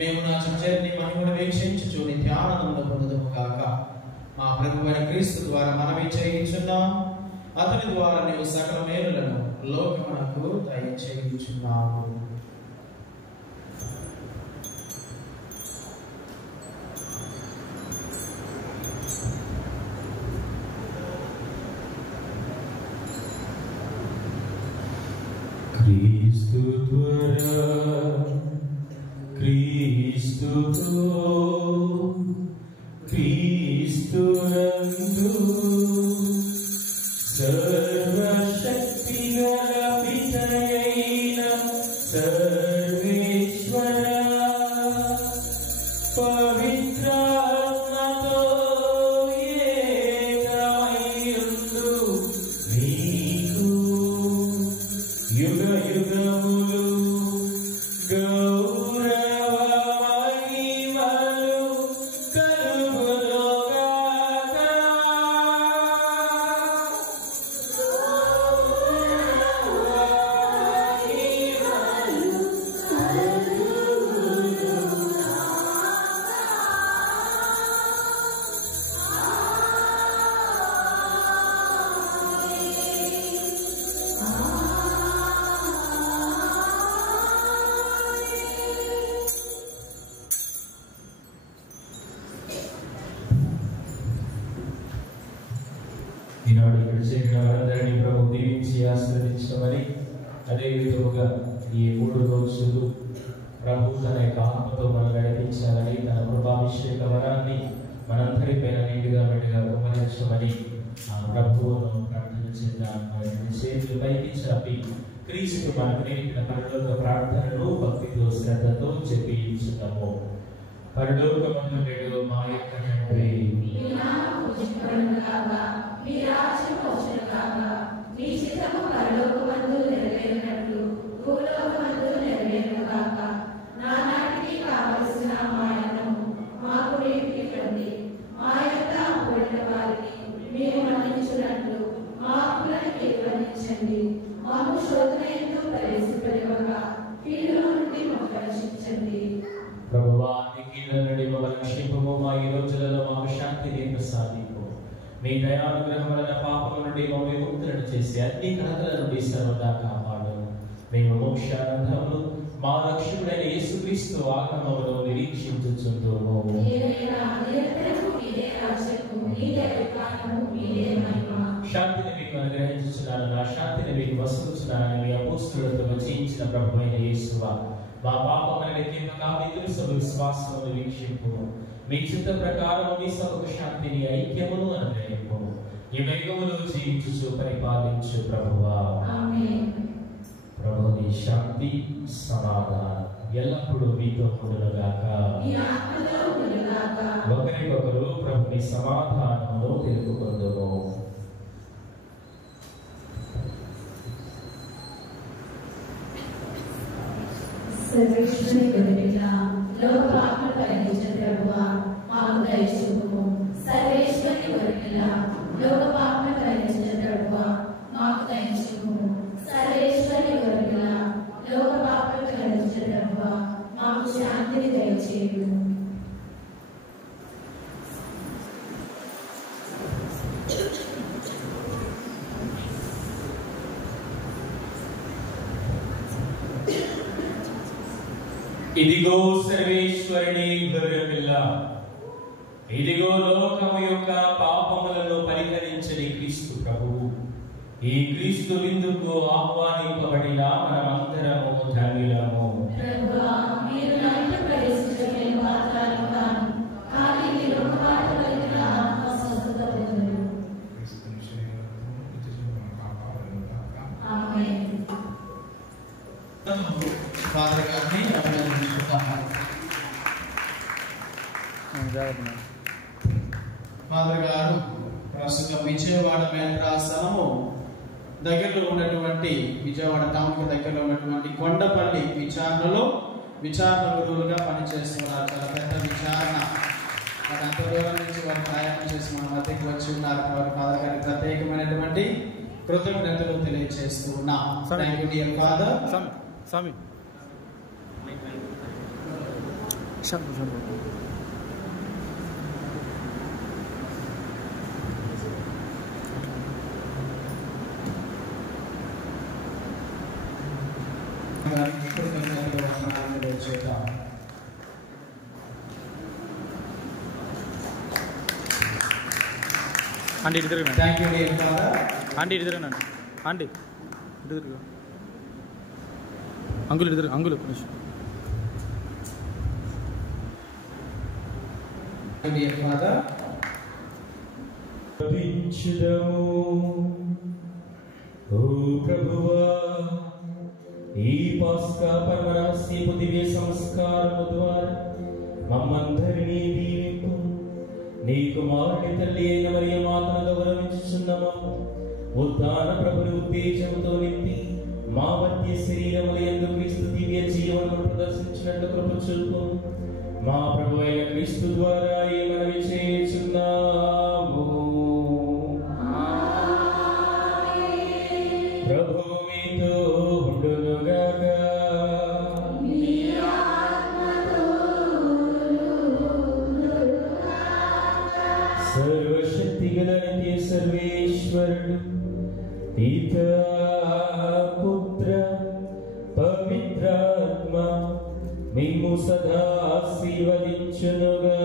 మేము నా చర్చని మహిమను వీక్షించుచు నిత్యానందమును పొందుదుము గాక. మా ప్రభువైన క్రీస్తు ద్వారా మనమే చేయించున్నాం. అతని ద్వారా నీవు సకల మేలులను లోకమునకు దయచేయుచున్నావు. Cristo ద్వారా క్రీస్తుతో క్రీస్తునందు సర్వశక్తి గల పితయైన సర్వేశ్వర పవిత్రాత్మతో ఏకమయ్యుండు నీకు యుగ యుగములు గౌరవ మహిమలు కలుగునుగాక. ఈనాడు ఇక్కడ చేరిన వారందరినీ ప్రభు దీవించి ఆశీర్వదించమని, అదే విధముగా ఈ 3 రోజులు ప్రభు తన యొక్క ఆత్మతో మనం నడిపించాలని, తన కృపాభిషేక వరాన్ని మనందరిపైన నిండుగా మెండుగా కుమరించమని ప్రభువును ప్రార్థన చేద్దాం. చేతులు పైకి చాపి క్రీస్తు మనకు నేర్పిన పరలోక ప్రార్థనను భక్తితో శ్రద్ధతో చెప్పించుతాము. పరలోకమందు మా యొక్క తండ్రి, మీ రాజ్యం వచ్చును గాక. మీ చిత్తము పరలోకమందు నెరవేరినట్లు భూలోకమందు నెరవేరును గాక. నానాటికి కావలసిన మా అన్నము మాకు నేర్పి ఇవ్వండి. మా యొక్క అప్పుడైన వారిని మేము మన్నించున్నట్లు మా అప్పులను మీరు మన్నించండి. మాకు శోధన ఎందు ప్రవేశపెట్టవక కీడులో నుండి మాకు రక్షించండి. ప్రభువా, నీ కీడుల నుండి మమ్మల్ని రక్షింపుము. మా ఈ రోజులలో మాకు శాంతిని ప్రసాదింపు. మీ దయానుగ్రహం వలన పాపం నుండి మమ్మల్ని ముక్తులను చేసి అన్ని కలతల నుండి సర్వదా కాపాడు. మేము మోక్షానందమును మా రక్షకుడైన యేసుక్రీస్తు ఆగమమును నిరీక్షించుచుందుము. శాంతిని మీకు అనుగ్రహించుచున్నాను, నా శాంతిని మీకు వసుకుచున్నానని మీ అపోస్తలులతో వచించిన ప్రభువైన యేసువా, మా పాపములను లెక్కింపగా మీ తులసి విశ్వాసమును వీక్షింపు. మీ చిత్త ప్రకారం మీ సభకు శాంతిని ఐక్యమును అనుగ్రహింపు. ఈ యుగములో జీవించుచు పరిపాలించు ప్రభువా. ప్రభు నీ శాంతి సమాధానం ఎల్లప్పుడూ మీతో ఉండునుగాక. ఒకరికొకరు ప్రభు నీ సమాధానమును తెలుపుకొందుము. సర్వేశ్వరుని గొర్రెపిల్ల, లోకపాపములను పరిహరించిన ప్రభువా, మాకు దయచూపుము. సర్వేశ్వరుని గొర్రెపిల్ల, లోకపాపములను పరిహరించిన ప్రభువా, మాకు దయచూపుము. సర్వేశ్వరుని చేయు. ఇదిగో సర్వేశ్వరుని గొర్రెపిల్ల, ఇదిగో లోకము యొక్క పాపములను పరిహరించని క్రీస్తు ప్రభువు. ఈ క్రీస్తు విందుకు ఆహ్వానింపబడిన మనమందరము ధన్యులము. ప్రభువా, మీరు నన్ను ప్రవేశించలేని వాగ్దానం కాను, కానీ మీరు ఒక మాట పలికిన ఆత్మ స్వస్థత పొందును. ఆమేన్. ఫాదర్ గారిని అభినందించుకుంటాము. ఫాదర్ గారు ప్రస్తుతం విజయవాడ మేత్రాసనము దగ్గరలో ఉన్నటువంటి విజయవాడ టౌన్ కి దగ్గరలో ఉన్నటువంటి కొండపల్లి విచారణ గురువులుగా పనిచేస్తున్నారు. చాలా పెద్ద విచారణ, మరి అంత దూరం నుంచి వారు ప్రయాణం చేసి మన మధ్యకి వచ్చి ఉన్నారు. వారి ఫాదర్ గారికి ప్రత్యేకమైనటువంటి కృతజ్ఞతలు తెలియజేస్తూ ఉన్నాం. Thank you dear father. స్వామి ఆంటీ ఇటు తిరగండి. Thank you dear father. Aunty ఇటు తిరగండి. ఆంటీ ఇటు తిరుగు. అంకుల్ ఇటు తిరుగు. Uncle dear father. ఓ ప్రభువా, ఈ పాస్కా పరమరహస్యపు దివ్య సంస్కారము ద్వారా మమ్మందరినీ దీవింపు. నీ కుమారుని తల్లి అయిన మరియ మాతను గౌరవించుచున్నాము. ఉత్థాన ప్రభుని ఉత్తేజముతో నింపి మా మధ్య శరీరముల యందు క్రీస్తు దివ్య జీవనము ప్రదర్శించినట్లు కృప చూపు. మా ప్రభు అయిన క్రీస్తు ద్వారా ఈ మనవి చేయుచున్నాము. ప్రభు మీతో ఉండునుగాక. సర్వశక్తిగల నిత్య సర్వేశ్వరుడు పితా పుత్ర పవిత్రాత్మ మేము సదా ఆశీర్వదించునుగాక.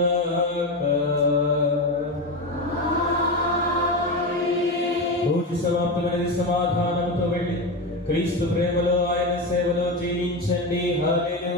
పూజ సమాప్తమైన సమాధానంతో వెళ్ళి క్రీస్తు ప్రేమలో ఆయన సేవలో జీవించండి. హల్లెలూయా.